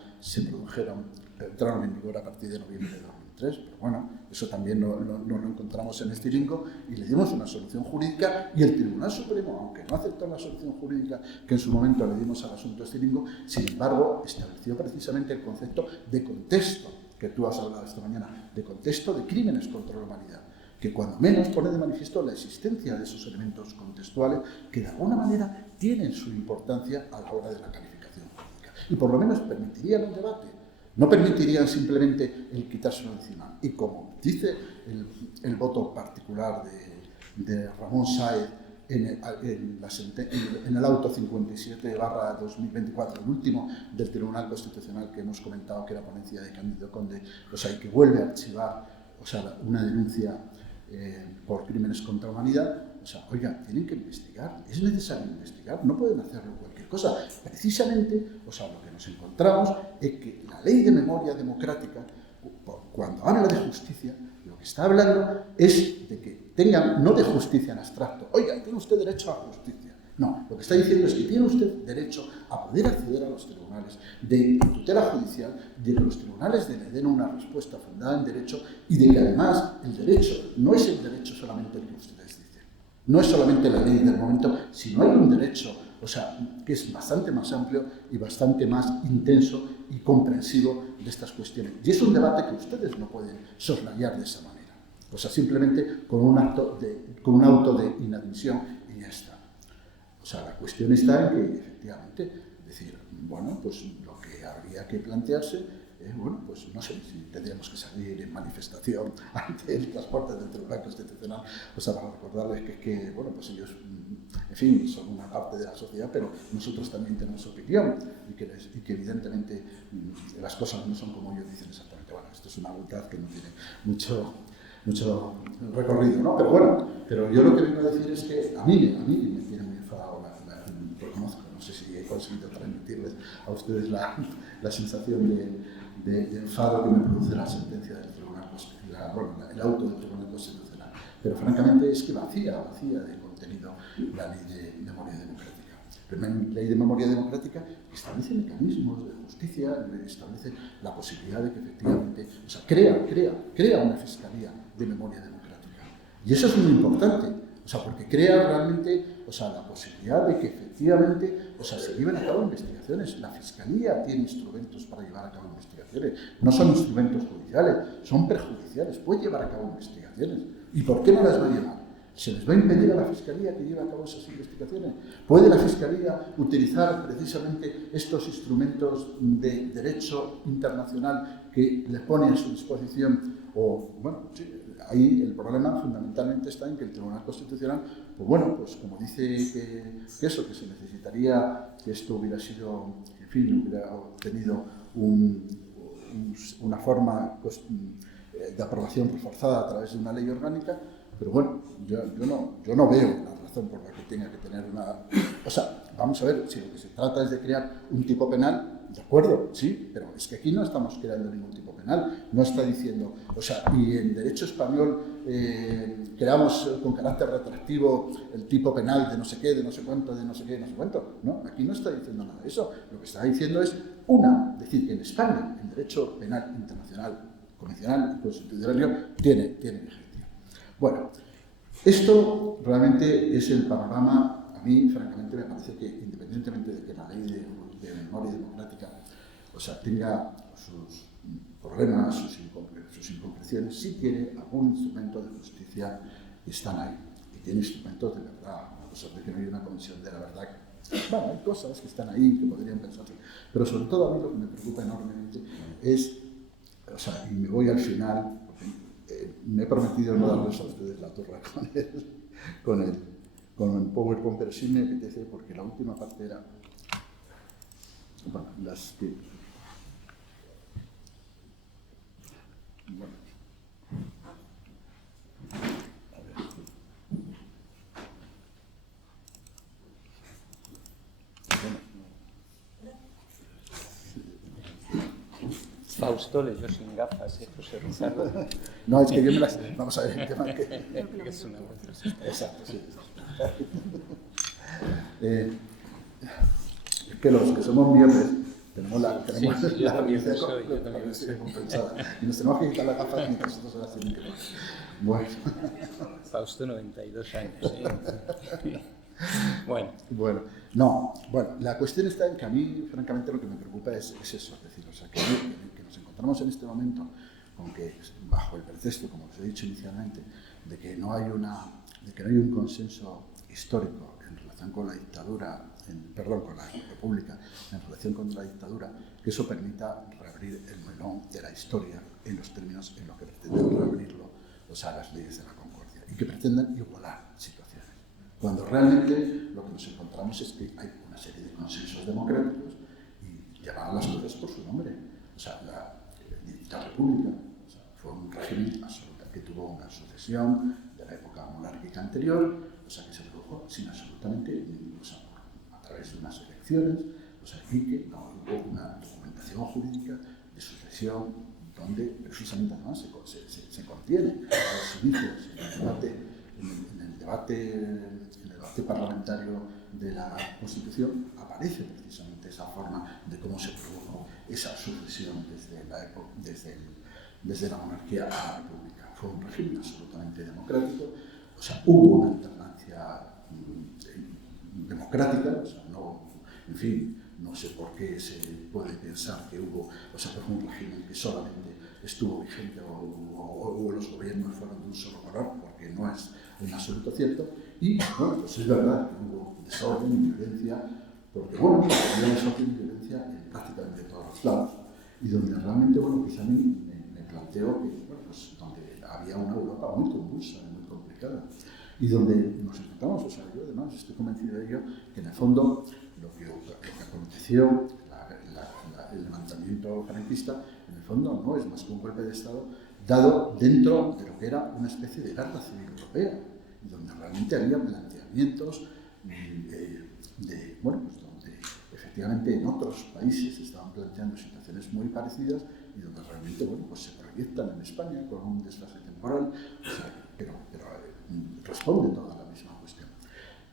entraron en vigor a partir de noviembre de 2003, pero bueno, eso también no lo encontramos en este lingo y le dimos una solución jurídica y el Tribunal Supremo, aunque no aceptó la solución jurídica que en su momento le dimos al asunto estilingo, sin embargo estableció precisamente el concepto de contexto que tú has hablado esta mañana, de contexto de crímenes contra la humanidad, que cuando menos pone de manifiesto la existencia de esos elementos contextuales que de alguna manera tienen su importancia a la hora de la calificación jurídica. Y por lo menos permitirían un debate, no permitirían simplemente el quitárselo encima. Y como dice el voto particular de Ramón Sáez en el auto 57/2024, el último del Tribunal Constitucional que hemos comentado, que era ponencia de Cándido Conde, o sea, y que vuelve a archivar, o sea, una denuncia por crímenes contra la humanidad, o sea, oiga, tienen que investigar, es necesario investigar, no pueden hacerlo cualquier cosa. Precisamente, o sea, lo que nos encontramos es que la Ley de Memoria Democrática, cuando habla de justicia, lo que está hablando es de que tengan, no de justicia en abstracto, oiga, tiene usted derecho a justicia. No, lo que está diciendo es que tiene usted derecho a poder acceder a los tribunales de tutela judicial, de que los tribunales le den una respuesta fundada en derecho y de que además el derecho no es el derecho solamente el que ustedes dicen, no es solamente la ley del momento, sino hay un derecho, o sea, que es bastante más amplio y bastante más intenso y comprensivo de estas cuestiones. Y es un debate que ustedes no pueden soslayar de esa manera, o sea, simplemente con un auto de inadmisión y ya está. O sea, la cuestión está en que, efectivamente, decir, bueno, pues lo que habría que plantearse es, bueno, pues no sé si tendríamos que salir en manifestación ante el transporte del Tribunal Constitucional, o sea, para recordarles que bueno, pues ellos, en fin, son una parte de la sociedad, pero nosotros también tenemos opinión y que evidentemente las cosas no son como ellos dicen exactamente. Bueno, esto es una voluntad que no tiene mucho recorrido, ¿no? Pero bueno, pero yo lo que vengo a decir es que a mí me tiene muy enfadado, reconozco, no sé si he conseguido transmitirles a ustedes la sensación de enfado que me produce la sentencia del Tribunal Constitucional, el auto del Tribunal Constitucional, pero francamente es que vacía de contenido la Ley de Memoria Democrática. La Ley de Memoria Democrática establece mecanismos de justicia, establece la posibilidad de que efectivamente, o sea, crea una fiscalía de memoria democrática. Y eso es muy importante, o sea, porque crea realmente, o sea, la posibilidad de que efectivamente, o sea, se lleven a cabo investigaciones. La Fiscalía tiene instrumentos para llevar a cabo investigaciones. No son instrumentos judiciales, son perjudiciales. Puede llevar a cabo investigaciones. ¿Y por qué no las va a llevar? ¿Se les va a impedir a la Fiscalía que lleve a cabo esas investigaciones? ¿Puede la Fiscalía utilizar precisamente estos instrumentos de derecho internacional que le pone a su disposición? O, bueno, sí, ahí el problema fundamentalmente está en que el Tribunal Constitucional, pues bueno, pues como dice que eso, que se necesitaría que esto hubiera sido, en fin, hubiera tenido una forma de aprobación reforzada a través de una ley orgánica, pero bueno, yo no veo la razón por la que tenga que tener una... O sea, vamos a ver, si lo que se trata es de crear un tipo penal, de acuerdo, sí, pero es que aquí no estamos creando ningún tipo penal, no está diciendo, o sea, y en derecho español creamos con carácter retroactivo el tipo penal de no sé qué, de no sé cuánto, de no sé qué, de no sé cuánto, no, aquí no está diciendo nada de eso, lo que está diciendo es decir que en España el derecho penal internacional, convencional y constitucional tiene vigencia. Bueno, esto realmente es el panorama. A mí, francamente, me parece que, independientemente de que la ley de memoria democrática, o sea, tenga sus problemas, sus inconcreciones, sí tiene algún instrumento de justicia que están ahí. Y tiene instrumentos de verdad, a pesar de que no hay una comisión de la verdad. Bueno, hay cosas que están ahí que podrían pensarse. Pero sobre todo a mí lo que me preocupa enormemente es, o sea, y me voy al final, porque me he prometido no darles a ustedes la turra con el PowerPoint, pero sí me apetece porque la última parte era, bueno, las que... Bueno. A ver. Fausto leyó sin gafas, José Rizardo. No, es que yo me las... Vamos a ver, el tema que... Es una buena. Exacto, sí. Es que los que somos miopes tenemos la compensada. Y nos tenemos que quitar las gafas mientras nosotros las tenemos que poner. Bueno. Fausto, 92 años. Bueno, la cuestión está en que a mí, francamente, lo que me preocupa es eso. Es decir, o sea, que nos encontramos en este momento con que, bajo el pretexto, como os he dicho inicialmente, de que no hay un consenso histórico en relación con la dictadura, con la República, en relación con la dictadura, que eso permita reabrir el melón de la historia en los términos en los que pretenden reabrirlo, o sea, las leyes de la concordia, y que pretendan igualar situaciones. Cuando realmente lo que nos encontramos es que hay una serie de consensos democráticos y llamar las cosas por su nombre. O sea, la República, o sea, fue un régimen absoluto que tuvo una sucesión de la época monárquica anterior, o sea, que se produjo sin absolutamente, o sea, a través de unas elecciones, o sea, y que no hubo una documentación jurídica de sucesión donde precisamente además se contiene los inicios en el debate parlamentario de la Constitución aparece precisamente esa forma de cómo se produjo esa sucesión desde la monarquía a la república. Fue un régimen absolutamente democrático, o sea, hubo una alternancia democrática, o sea, en fin, no sé por qué se puede pensar que hubo, o sea, que fue un régimen que solamente estuvo vigente o los gobiernos fueron de un solo color, porque no es en absoluto cierto. Y bueno, pues es verdad que hubo desorden y violencia, porque bueno, había desorden y violencia en prácticamente todos los lados. Y donde realmente, bueno, pues a mí me planteo que, bueno, pues donde había una Europa muy convulsa y muy complicada. Y donde nos encontramos, o sea, yo además estoy convencido de ello, que en el fondo lo que aconteció, el levantamiento franquista, en el fondo no es más que un golpe de Estado dado dentro de lo que era una especie de guerra civil europea, donde realmente había planteamientos bueno, pues donde efectivamente en otros países se estaban planteando situaciones muy parecidas y donde realmente, bueno, pues se proyectan en España con un desfase temporal, o sea, pero responde toda la misma cuestión.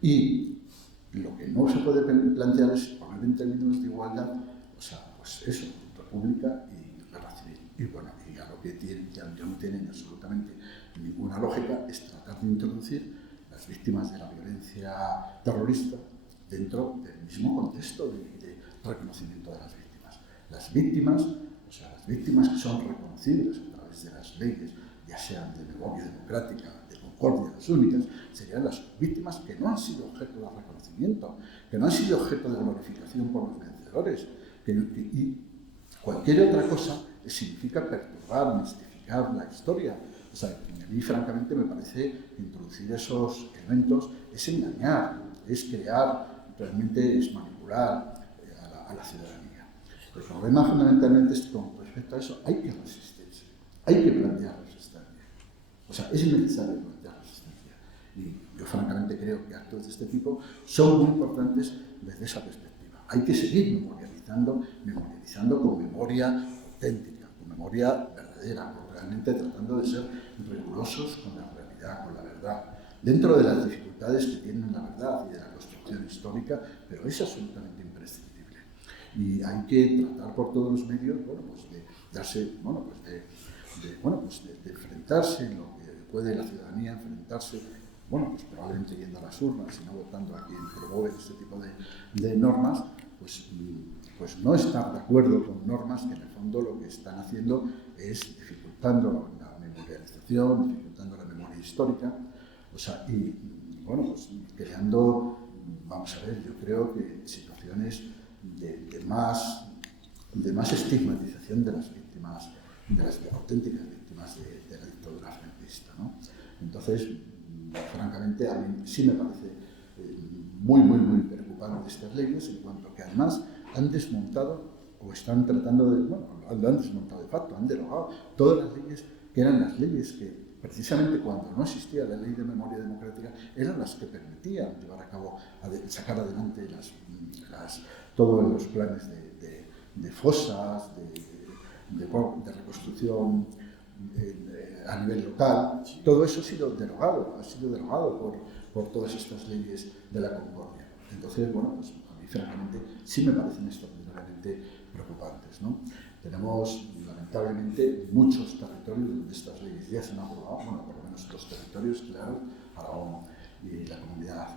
Y lo que no se puede plantear es poner en términos de igualdad, o sea, pues eso, república y guerra civil. Y bueno, y a lo que ya no tienen absolutamente ninguna lógica es tratar de introducir las víctimas de la violencia terrorista dentro del mismo contexto de reconocimiento de las víctimas. Las víctimas, o sea, las víctimas que son reconocibles a través de las leyes, ya sean de memoria democrática, de concordia, las únicas, serían las víctimas que no han sido objeto de reconocimiento, que no han sido objeto de glorificación por los vencedores, y cualquier otra cosa significa perturbar, mistificar la historia, O sea, a mí francamente me parece que introducir esos elementos es engañar, es crear, realmente es manipular a la ciudadanía. El problema fundamentalmente es que con respecto a eso hay que resistirse, hay que plantear resistencia. O sea, es necesario plantear resistencia. Y yo francamente creo que actos de este tipo son muy importantes desde esa perspectiva. Hay que seguir memorializando con memoria auténtica, con memoria verdadera, realmente tratando de ser rigurosos con la realidad, con la verdad, dentro de las dificultades que tienen la verdad y de la construcción histórica, pero es absolutamente imprescindible. Y hay que tratar por todos los medios, bueno, pues de darse, de enfrentarse en lo que puede la ciudadanía enfrentarse, bueno, pues probablemente yendo a las urnas y no votando a quien promueve este tipo de normas, pues no estar de acuerdo con normas que en el fondo lo que están haciendo es dificultando la memorialización, dificultando la memoria histórica, o sea, y bueno, pues creando, vamos a ver, yo creo que situaciones de más estigmatización de las víctimas, de las auténticas víctimas de la dictadura franquista, ¿no? Entonces, francamente, a mí sí me parece muy preocupante estas leyes, en cuanto que además han desmontado o están tratando de, bueno, lo han desmontado de facto, han derogado todas las leyes que eran las leyes que precisamente cuando no existía la ley de memoria democrática eran las que permitían llevar a cabo, sacar adelante todos los planes de fosas, de reconstrucción a nivel local. Todo eso ha sido derogado por todas estas leyes de la Concordia. Entonces, bueno, pues a mí francamente sí me parecen extraordinariamente preocupantes, ¿no? Tenemos, lamentablemente, muchos territorios donde estas leyes ya se han aprobado, bueno, por lo menos 2 territorios, claro, Aragón y la Comunidad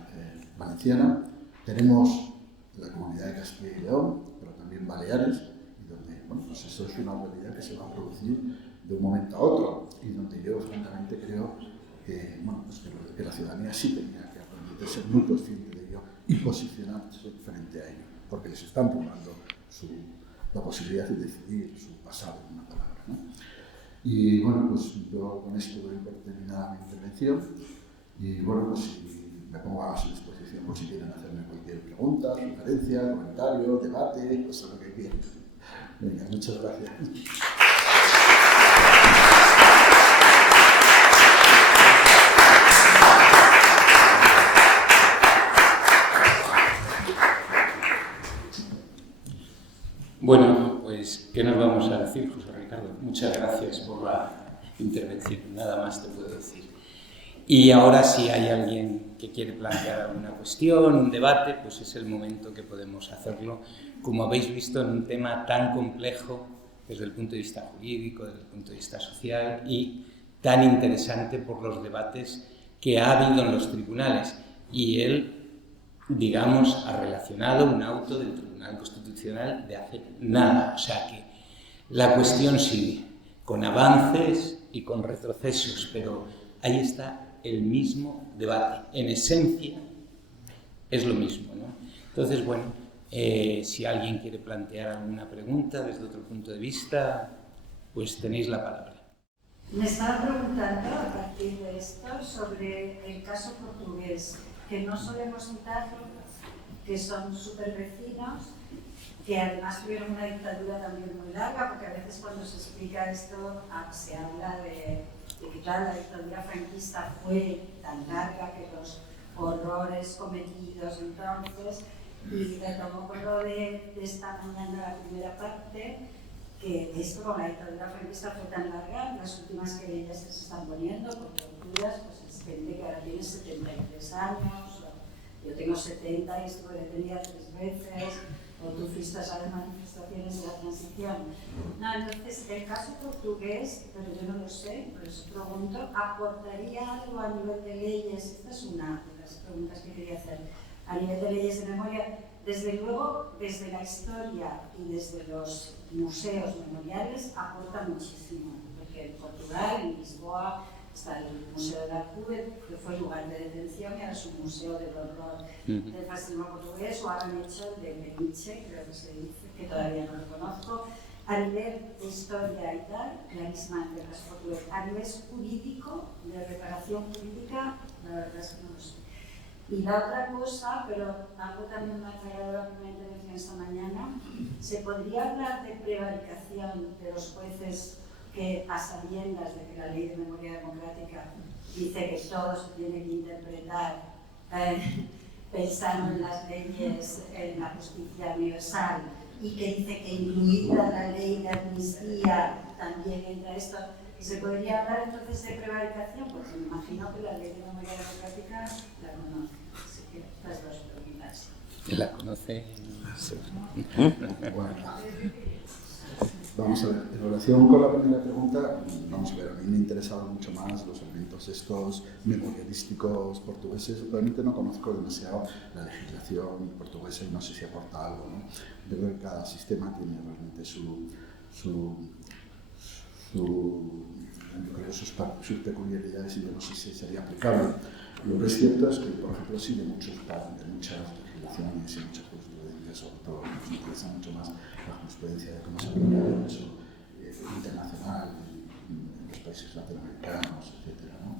Valenciana. Tenemos la Comunidad de Castilla y León, pero también Baleares, y donde, bueno, pues eso es una realidad que se va a producir de un momento a otro, y donde yo, francamente, creo que, bueno, pues que la ciudadanía sí tenía que aprender a ser muy consciente de ello y posicionarse frente a ello, porque les están privando la posibilidad de decidir su pasado, en una palabra, ¿no? Y bueno, pues yo con esto doy por terminada mi intervención y bueno, pues me pongo a su disposición por si quieren hacerme cualquier pregunta, sugerencia, comentario, debate, pues lo que quieran. Venga, muchas gracias. Bueno, pues, ¿qué nos vamos a decir, José Ricardo? Muchas gracias por la intervención, nada más te puedo decir. Y ahora, si hay alguien que quiere plantear alguna cuestión, un debate, pues es el momento que podemos hacerlo. Como habéis visto, en un tema tan complejo desde el punto de vista jurídico, desde el punto de vista social y tan interesante por los debates que ha habido en los tribunales. Y él, digamos, ha relacionado un auto del Tribunal Constitucional de hace nada. O sea que la cuestión sigue, con avances y con retrocesos, pero ahí está el mismo debate. En esencia es lo mismo, ¿no? Entonces, bueno, si alguien quiere plantear alguna pregunta desde otro punto de vista, pues tenéis la palabra. Me estaba preguntando a partir de esto sobre el caso portugués, que no solemos citar, que son súper vecinos, que además tuvieron una dictadura también muy larga, porque a veces cuando se explica esto se habla de que claro, la dictadura franquista fue tan larga que los horrores cometidos entonces, y retomo con lo de esta mañana la primera parte, que esto con la dictadura franquista fue tan larga, las últimas querellas que se están poniendo por torturas, pues es gente que ahora tiene 73 años, yo tengo 70 y estuve detenida 3 veces, o tú fuiste a las manifestaciones de la transición. No, entonces, el caso portugués, pero yo no lo sé, por eso pregunto, ¿aportaría algo a nivel de leyes? Esta es una de las preguntas que quería hacer. A nivel de leyes de memoria, desde luego, desde la historia y desde los museos memoriales, aporta muchísimo, porque en Portugal, en Lisboa, está el Museo de la Cube, que fue lugar de detención y ahora es un museo del horror del fascismo portugués, o ahora han hecho el de Peniche, creo que se dice, que todavía no lo conozco. a nivel de historia y tal, clarísimamente el caso portugués. A nivel jurídico, de reparación jurídica, la verdad es que no lo sé. Y la otra cosa, pero algo también me ha traído mi intervención esta mañana, ¿se podría hablar de prevaricación de los jueces que, a sabiendas de que la ley de memoria democrática dice que todo se tiene que interpretar pensando en las leyes, en la justicia universal, y que dice que incluida la ley de amnistía también entra esto? ¿Se podría hablar entonces de prevaricación? Porque me imagino que la ley de memoria democrática la conoce. Así que las dos preguntas. ¿La conoce? Sí. Bueno, vamos a ver, en relación con la primera pregunta, vamos a ver, a mí me interesaban mucho más los elementos estos memorialísticos portugueses. Realmente no conozco demasiado la legislación portuguesa y no sé si aporta algo, ¿no? Yo creo que cada sistema tiene realmente sus peculiaridades y yo no sé si sería aplicable. Lo que es cierto es que, por ejemplo, sí de muchas legislaciones y muchas jurisprudencias, sobre todo nos interesa mucho más la jurisprudencia de cómo se aplica el derecho internacional en los países latinoamericanos, etc., ¿no?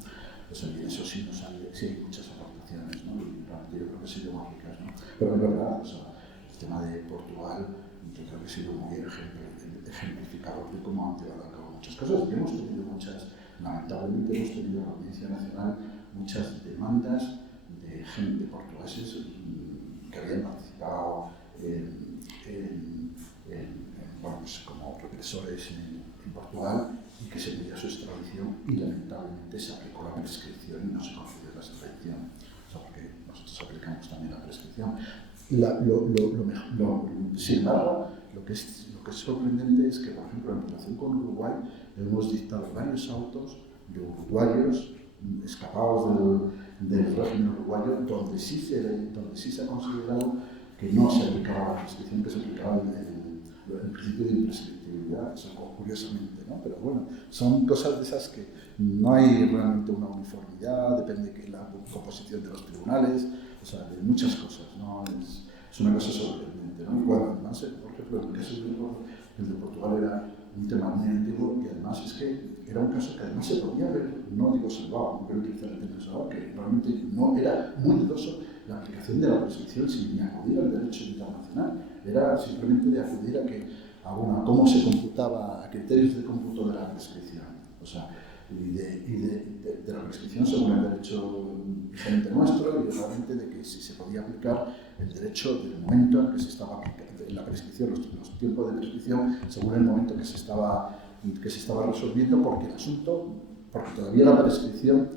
O sea, y eso sí hay muchas aportaciones, ¿no? Y realmente yo creo que sí lógicas, ¿no? Pero es verdad, o sea, el tema de Portugal, yo creo que ha sido muy ejemplificado de cómo han llevado a cabo muchas cosas. Y hemos tenido lamentablemente hemos tenido en la Audiencia Nacional muchas demandas de gente portugueses que habían participado bueno, pues como represores en Portugal y que se pidió su extradición y lamentablemente se aplicó la prescripción y no se concedió la extradición. O sea, porque nosotros aplicamos también la prescripción. Sin embargo, lo que es sorprendente es que, por ejemplo, en relación con Uruguay, hemos dictado varios autos de uruguayos escapados del régimen uruguayo, donde sí se ha considerado que no se aplicaba la prescripción, que se aplicaba el principio de imprescriptibilidad, curiosamente, ¿no? Pero bueno, son cosas de esas que no hay realmente una uniformidad, depende de la composición de los tribunales, o sea, de muchas cosas, ¿no? Es una cosa sorprendente, ¿no? Y bueno, además, por ejemplo, el caso de Portugal era un tema muy antiguo y además es que era un caso que además se podía haber, no digo salvado, no quiero utilizar el término salvado, que realmente no era muy dudoso la aplicación de la prescripción sin ni acudir al derecho internacional, era simplemente de acudir a cómo se computaba, a criterios de cómputo de la prescripción, o sea, y de la prescripción según el derecho vigente nuestro y realmente de que si se podía aplicar el derecho del momento en que se estaba aplicando la prescripción, los tiempos de prescripción según el momento que se estaba resolviendo, porque todavía la prescripción,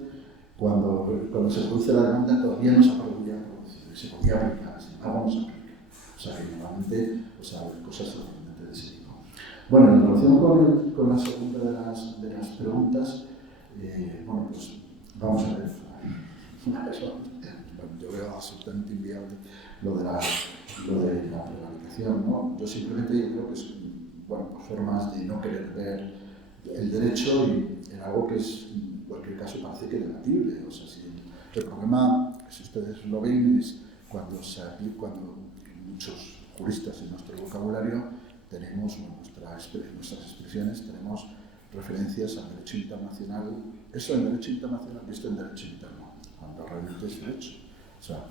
cuando se produce la demanda, todavía no se podía producir, se podía aplicar, sin embargo no se aplica. O sea, que normalmente, cosas sorprendentes de ese tipo. Bueno, en relación con la segunda de las preguntas, bueno, pues vamos a ver. Yo veo absolutamente inviable lo de la prevaricación, ¿no? Yo simplemente creo que es, bueno, pues formas de no querer ver el derecho y en algo que es, en cualquier caso, parece que debatible. O sea, si el problema, si ustedes lo ven, es cuando muchos juristas en nuestro vocabulario tenemos nuestras expresiones, tenemos referencias al derecho internacional, eso en derecho internacional y esto en derecho interno, cuando realmente es derecho. O sea,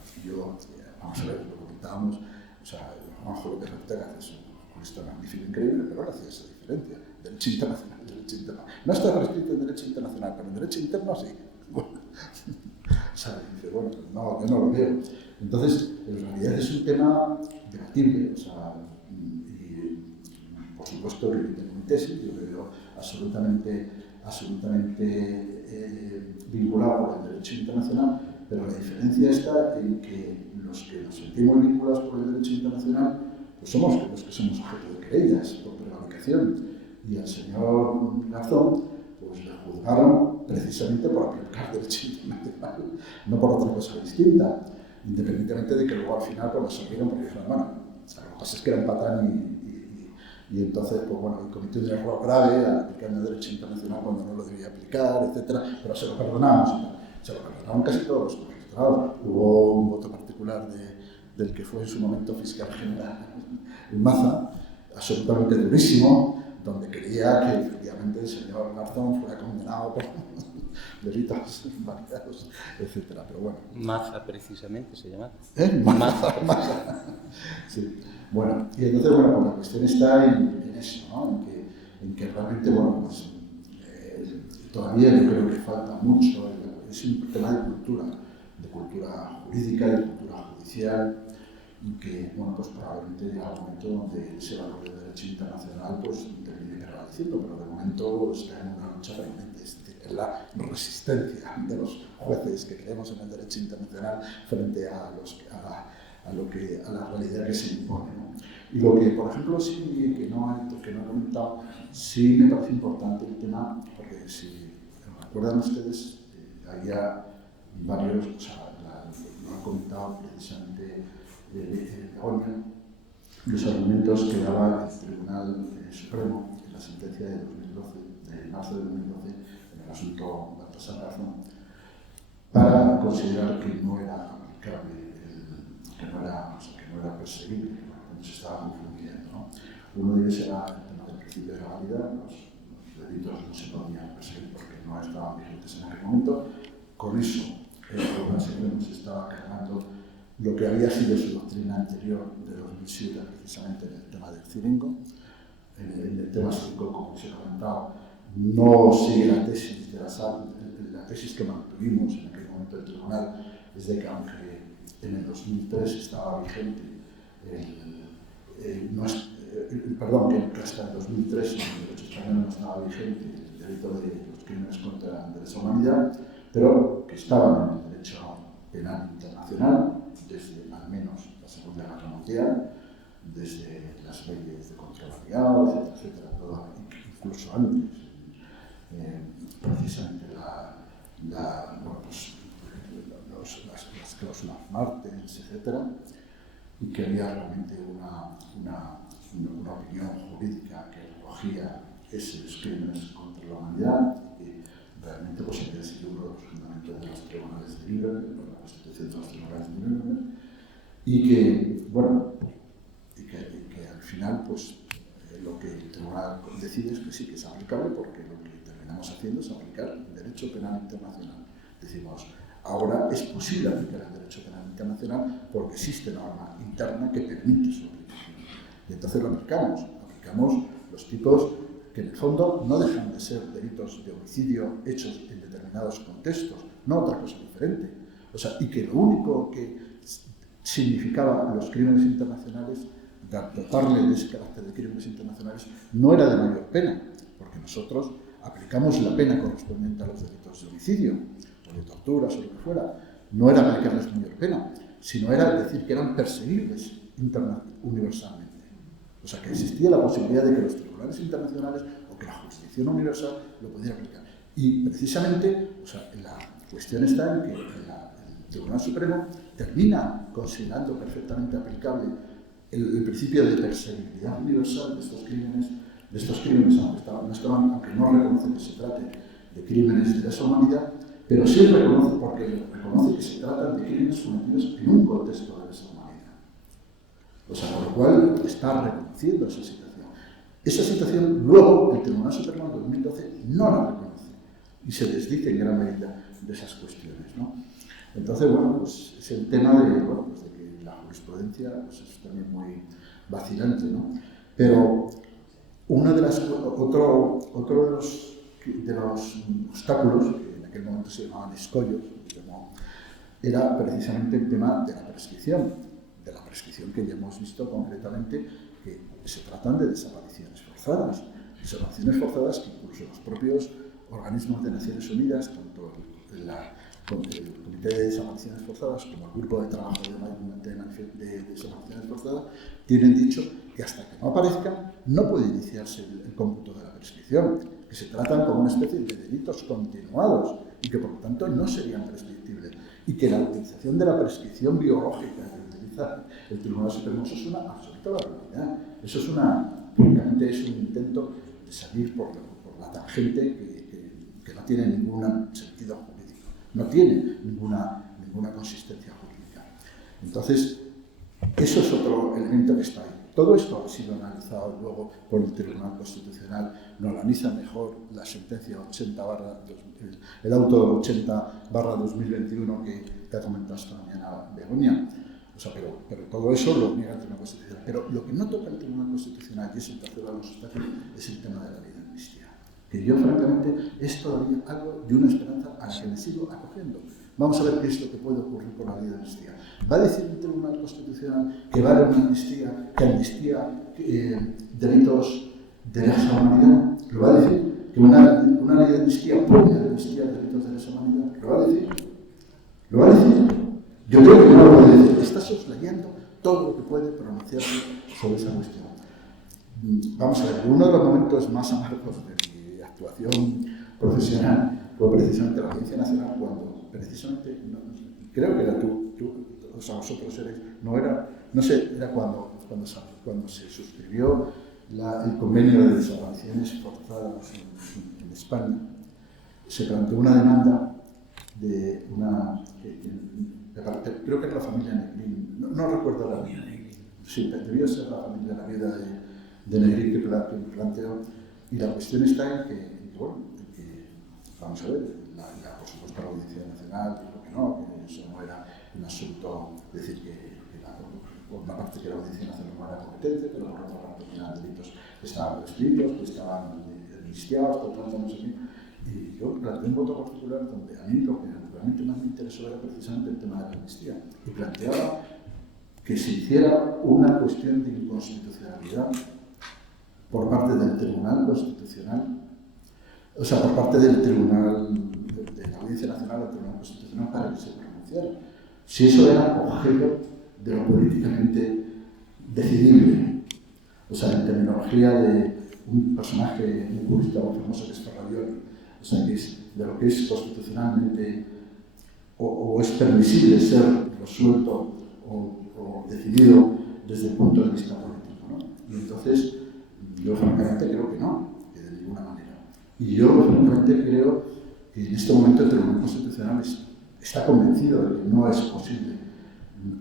vamos a ver, lo comentábamos, o sea, Juanjo López Ortega es un jurista magnífico, increíble, pero él hacía esa diferencia, derecho internacional, derecho interno. No está prescrito en derecho internacional, pero en derecho interno sí. Bueno, o sea, dice, bueno, no, yo no lo veo. Entonces, en realidad es un tema debatible, o sea, y por supuesto que tengo mi tesis, yo lo veo absolutamente vinculado con el derecho internacional, pero la diferencia está en que los que nos sentimos vinculados por el derecho internacional, pues somos los que somos objeto de querellas por prevaricación, y al señor Garzón pues le juzgaron precisamente por aplicar derecho internacional, no por otra cosa distinta, independientemente de que luego al final pues lo salieron porque dijeron, bueno, lo que pasa es que era un patán y entonces, pues bueno, cometió un error grave al aplicar el derecho internacional cuando no lo debía aplicar, etc. Pero se lo perdonamos y tal. Se lo perdonaron casi todos los magistrados. Hubo un voto particular del que fue en su momento fiscal general en Maza, absolutamente durísimo, donde quería que efectivamente el señor Garzón fuera condenado por delitos variados, etc. Pero bueno. Maza, precisamente, se llama. Maza. Sí. Bueno, y entonces, bueno, pues la cuestión está en eso, ¿no? En que realmente, bueno, pues todavía yo creo que falta mucho. Es un tema de cultura jurídica, de cultura judicial, y que, bueno, pues probablemente llega un momento donde ese valor del derecho internacional pues termine prevaleciendo, pero de momento está en una lucha permanente. Es decir, es la resistencia de los jueces que creemos en el derecho internacional frente a la realidad que se impone, ¿no? Y lo que, por ejemplo, sí que no he comentado, sí me parece importante el tema, porque si recuerdan ustedes, había varios, o sea, lo han comentado precisamente Begoña, los argumentos que daba el Tribunal Supremo en la sentencia de 2012, de marzo de 2012, en el asunto Baltasar Garzón, para considerar que no era aplicable, que no era perseguible, que no se estaba confundiendo, ¿no? Uno de ellos era el tema del principio de legalidad. Los delitos no se podían perseguir porque no estaban vigentes en aquel momento. Con eso, el Tribunal Supremo se estaba cargando lo que había sido su doctrina anterior de 2007, precisamente en el tema del ciringo. En el tema ciringo, como os he comentado, no sigue la tesis de la tesis que mantuvimos en aquel momento del tribunal, es de que aunque en el 2003 estaba vigente que hasta el 2003 en el derecho español no estaba vigente el delito de los crímenes contra la lesa humanidad, pero que estaban en el derecho penal internacional desde al menos la Segunda Guerra Mundial, desde las leyes de control aliado, etcétera, todo, incluso antes, precisamente las cláusulas Martens, etcétera, y que había realmente una opinión jurídica que recogía esos crímenes contra la humanidad y que realmente pues, había sido uno de los fundamentos de los tribunales de Nuremberg, de la Constitución de los tribunales de Nuremberg, y que, bueno, que al final pues, lo que el tribunal decide es que sí que es aplicable, porque lo que terminamos haciendo es aplicar el derecho penal internacional. Decimos, ahora es posible aplicar el derecho penal internacional porque existe norma interna que permite su aplicación. Y entonces lo aplicamos los tipos que en el fondo no dejan de ser delitos de homicidio hechos en determinados contextos, no otra cosa diferente. O sea, y que lo único que significaba los crímenes internacionales, dotarle de ese carácter de crímenes internacionales, no era de mayor pena, porque nosotros aplicamos la pena correspondiente a los delitos de homicidio, o de torturas o lo que fuera. No era aplicarles mayor pena, sino era decir que eran perseguibles universalmente. O sea, que existía la posibilidad de que los tribunales internacionales o que la jurisdicción universal lo pudiera aplicar. Y precisamente, o sea, la cuestión está en que el Tribunal Supremo termina considerando perfectamente aplicable el principio de perseguibilidad universal de estos crímenes, aunque no reconoce que se trate de crímenes de lesa humanidad, pero sí reconoce que se tratan de crímenes cometidos en un contexto de lesa humanidad. O sea, con lo cual está reconociendo esa situación. Esa situación luego el Tribunal Supremo en 2012 no la reconoce y se desdice en gran medida de esas cuestiones, ¿no? Entonces, bueno, pues es el tema de que la jurisprudencia pues, es también muy vacilante, ¿no? Pero otro de los obstáculos, que en aquel momento se llamaban escollos, era precisamente el tema de la prescripción que ya hemos visto concretamente que se tratan de desapariciones forzadas que incluso los propios organismos de Naciones Unidas, tanto el Comité de Desapariciones Forzadas como el Grupo de Trabajo de Desapariciones Forzadas, tienen dicho que hasta que no aparezcan no puede iniciarse el cómputo de la prescripción, que se tratan como una especie de delitos continuados y que por lo tanto no serían prescriptibles, y que la utilización de la prescripción biológica que utiliza el Tribunal Supremo es una absoluta barbaridad. Eso es únicamente es un intento de salir por la tangente que no tiene ningún sentido jurídico, no tiene ninguna consistencia jurídica. Entonces, eso es otro elemento que está ahí. todo esto ha sido analizado luego por el Tribunal Constitucional, no analiza mejor la sentencia 80 el auto 80/2021 que ha comentado esta mañana Begoña. O sea, pero todo eso lo niega el Tribunal Constitucional. Pero lo que no toca el Tribunal Constitucional, y es el tercero de los obstáculos, es el tema de la ley de amnistía. Que yo, francamente, es todavía algo de una esperanza a la que me sigo acogiendo. Vamos a ver qué es lo que puede ocurrir con la ley de amnistía. ¿Va a decir el Tribunal Constitucional que va a haber una amnistía, que amnistía delitos de lesa humanidad? ¿Lo va a decir? ¿Que una ley de amnistía puede amnistía delitos de lesa humanidad? ¿Lo va a decir? ¿Lo va a decir? Yo creo que no lo puede decir. Está soslayando todo lo que puede pronunciarse sobre esa cuestión. Vamos a ver, uno de los momentos más amargos de mi actuación profesional fue precisamente la Audiencia Nacional, cuando precisamente, creo que era tú, o sea, vosotros erais, no sé, era cuando se suscribió el convenio de desapariciones forzadas en España. Se planteó una demanda de una, creo que era la familia Negrín, no recuerdo la vida. Sí, debió ser la familia, la vida de Negrín que planteó, y la cuestión está en que vamos a ver, por supuesto la Audiencia Nacional dijo que eso no era un asunto, es decir, por una parte que la Audiencia Nacional no era competente, pero por otra parte que eran delitos que estaban prescritos, que estaban amnistiados, no sé qué. Y yo planteé un voto particular donde a mí lo que realmente más me interesó era precisamente el tema de la amnistía, y planteaba que se hiciera una cuestión de inconstitucionalidad por parte del Tribunal Constitucional, o sea, por parte del Tribunal, de la Audiencia Nacional al Tribunal Constitucional, para que se pronunciara. Si eso era objeto de lo políticamente decidible. O sea, en terminología de un personaje, un jurista muy famoso que es Ferravioli, o sea, que es de lo que es constitucionalmente o es permisible ser resuelto o decidido desde el punto de vista político, ¿no? Y entonces, yo francamente creo que no, que de ninguna manera. Y yo francamente creo que en este momento el Tribunal Constitucional está convencido de que no es posible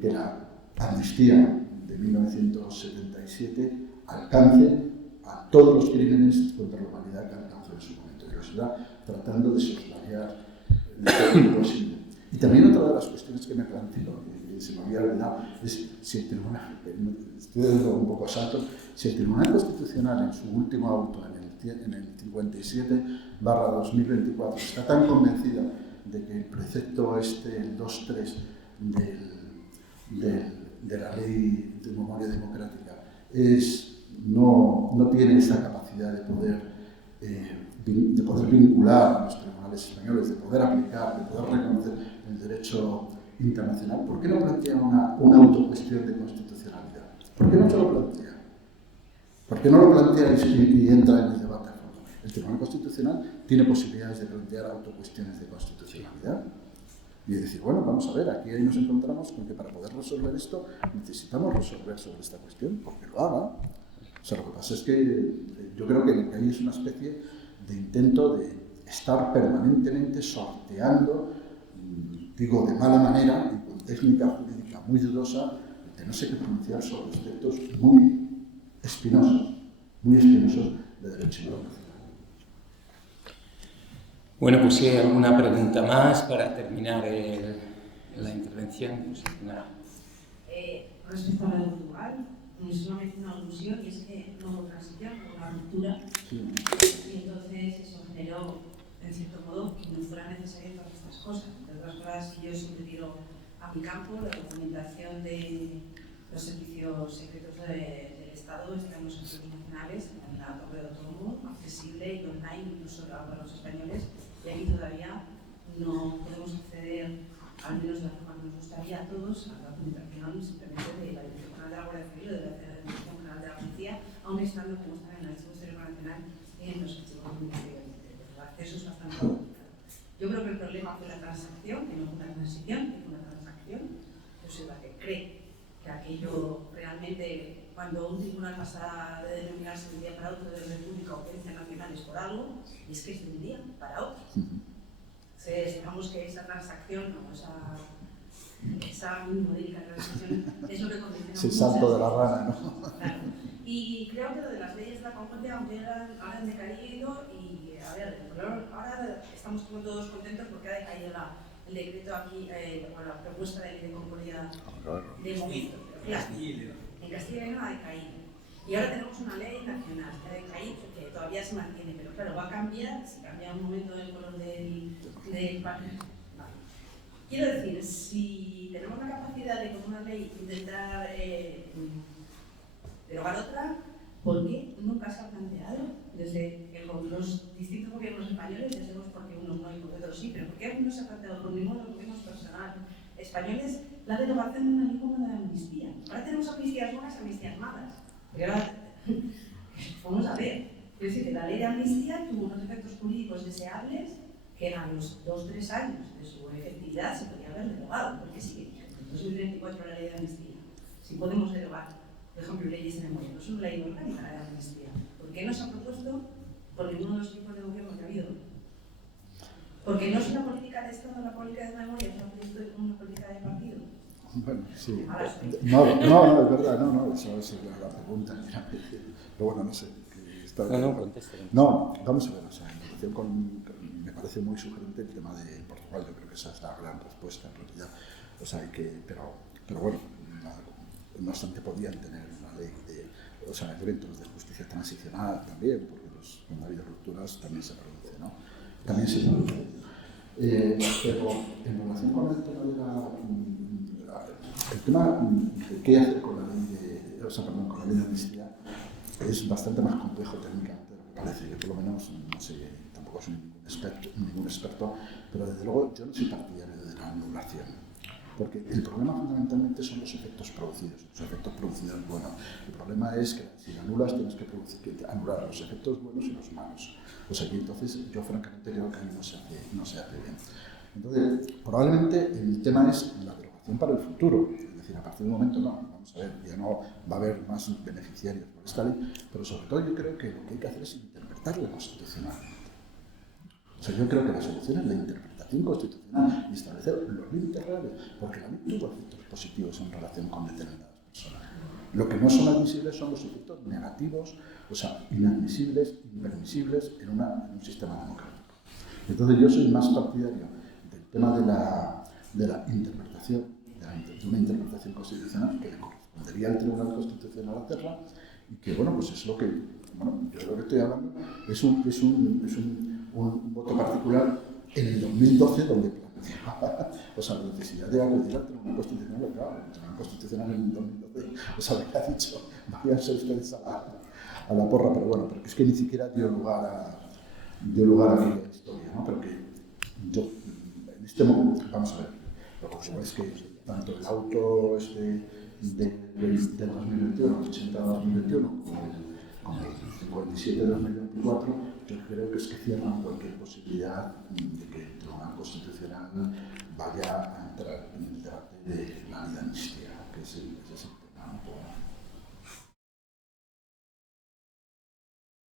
que la amnistía de 1977 alcance a todos los crímenes contra la humanidad que alcanzó en su momento. Que lo está tratando de soslayar lo posible. Y también otra de las cuestiones que me planteo, que se me había olvidado, es si el Tribunal, estoy dando un poco a saltos, si el Tribunal Constitucional en su último auto, en el 57/2024, está tan convencida de que el precepto el 2.3 de la Ley de Memoria Democrática no tiene esa capacidad de poder vincular a los tribunales españoles, de poder aplicar, de poder reconocer el derecho internacional, ¿por qué no plantea una autocuestión de constitucionalidad? ¿Por qué no se lo plantea? ¿Por qué no lo plantea y entra en el debate a fondo? El Tribunal Constitucional tiene posibilidades de plantear autocuestiones de constitucionalidad y decir, bueno, vamos a ver, aquí ahí nos encontramos con que para poder resolver esto necesitamos resolver sobre esta cuestión, porque lo haga. O sea, lo que pasa es que yo creo que ahí es una especie de intento de estar permanentemente sorteando, digo de mala manera y con técnica jurídica muy dudosa, de no sé qué pronunciar sobre aspectos muy espinosos de derecho internacional. Bueno, pues si hay alguna pregunta más para terminar la intervención. Pues, nada. Respecto a la de Portugal, solamente una alusión, y es que no hubo transición, hubo una ruptura, y entonces eso generó, en cierto modo, que no fuera necesario todas estas cosas. Entre otras cosas, yo siempre tiro a mi campo la documentación de los servicios secretos del Estado, están en los archivos nacionales, en la torre de autónomo, accesible y online, incluso para los españoles, y aquí todavía no podemos acceder, al menos de la forma que nos gustaría a todos, a la documentación simplemente de la Dirección General de la Guardia Civil o de la Dirección General de la Policía, aun estando como están en el Archivo Histórico Nacional y en los archivos del Ministerio del Interior. El acceso es bastante complicado. Yo creo que el problema fue la transacción, que no fue una transición, que fue una transacción. Yo soy la que cree que aquello realmente, cuando un tribunal pasa de denominarse de un día para otro de la República o Audiencia Nacional es por algo, y es que es de un día para otro. Entonces, digamos que esa transacción, o esa muy modélica transacción, es lo que condiciona. Es el salto de la rana, ¿no? Claro. Y creo que lo de las leyes de la Concordia, aunque ahora han decaído, y a ver, ahora estamos como todos contentos porque ha decaído el decreto aquí, o la propuesta de ley de Concordia de momento. Claro, en Castilla y León ha decaído. Y ahora tenemos una ley nacional que ha decaído, que todavía se mantiene, pero claro, va a cambiar, si cambia un momento el color del papel. Vale. Quiero decir, si tenemos la capacidad de con una ley intentar derogar otra, ¿por qué nunca se ha planteado desde los distintos gobiernos españoles? Ya sabemos por qué unos no y por qué otros sí, pero ¿por qué no se ha planteado por ninguno de los gobiernos españoles la derogación de una ley como la de amnistía? Ahora tenemos amnistías buenas, amnistías malas. Porque ahora, vamos a ver, es decir, que la ley de amnistía tuvo unos efectos jurídicos deseables que a los 2 o 3 años de su efectividad se podía haber derogado, porque sigue vigente. En 2024 la ley de amnistía, si podemos derogar, por ejemplo, leyes de memoria, no es una ley orgánica la de amnistía. ¿Por qué no se ha propuesto por ninguno de los tipos de gobierno que ha habido? Porque no es una política de Estado, la política de memoria, es una política de partido. Bueno, sí. No, es verdad, no, esa es la pregunta. Pero bueno, no sé. Conteste. No, vamos a ver, o sea, en relación me parece muy sugerente el tema de Portugal, yo creo que esa es la gran respuesta en realidad. O sea, pero bueno, no obstante podían tener una ley de, o sea, eventos de justicia transicional también, porque cuando ha habido rupturas también se produce, ¿no? También se produce. Pero en relación con el tema de qué hacer con la ley con la ley de amnistía es bastante más complejo técnicamente de lo que parece. Yo por lo menos, no sé, tampoco soy ningún experto, pero desde luego yo no soy partidario de la anulación. Porque el problema fundamentalmente son los efectos producidos. Los efectos producidos, bueno, el problema es que si anulas tienes que anular los efectos buenos y los malos. O sea que entonces yo francamente creo que ahí no se hace bien. Entonces, probablemente el tema es la derogación para el futuro. Es decir, a partir de un momento no, vamos a ver, ya no va a haber más beneficiarios por esta ley, pero sobre todo yo creo que lo que hay que hacer es interpretarla constitucionalmente. O sea, yo creo que la solución es la interpretación constitucional y establecer los límites reales, porque la ley tuvo efectos positivos en relación con determinadas personas. Lo que no son admisibles son los efectos negativos, o sea, inadmisibles, impermisibles en un sistema democrático. Entonces yo soy más partidario del tema de la interpretación, de una interpretación constitucional que le correspondería al Tribunal Constitucional hacerla y que, bueno, pues es lo que, bueno, yo lo que estoy hablando es un voto particular en el 2012 donde planteaba, o sea, la necesidad de acudir al Tribunal Constitucional, claro, el Tribunal Constitucional en el 2012, o sea, le ha dicho, váyanse ustedes a la porra, pero bueno, porque es que ni siquiera dio lugar a aquella historia, ¿no? Pero que yo, en este momento, vamos a ver, lo que ocurre es que tanto el auto de 2021, el 80 de 2021, con el 57 de 2024, yo creo que es que cierran cualquier posibilidad de que el Tribunal Constitucional vaya a entrar en el debate de la ley de amnistía.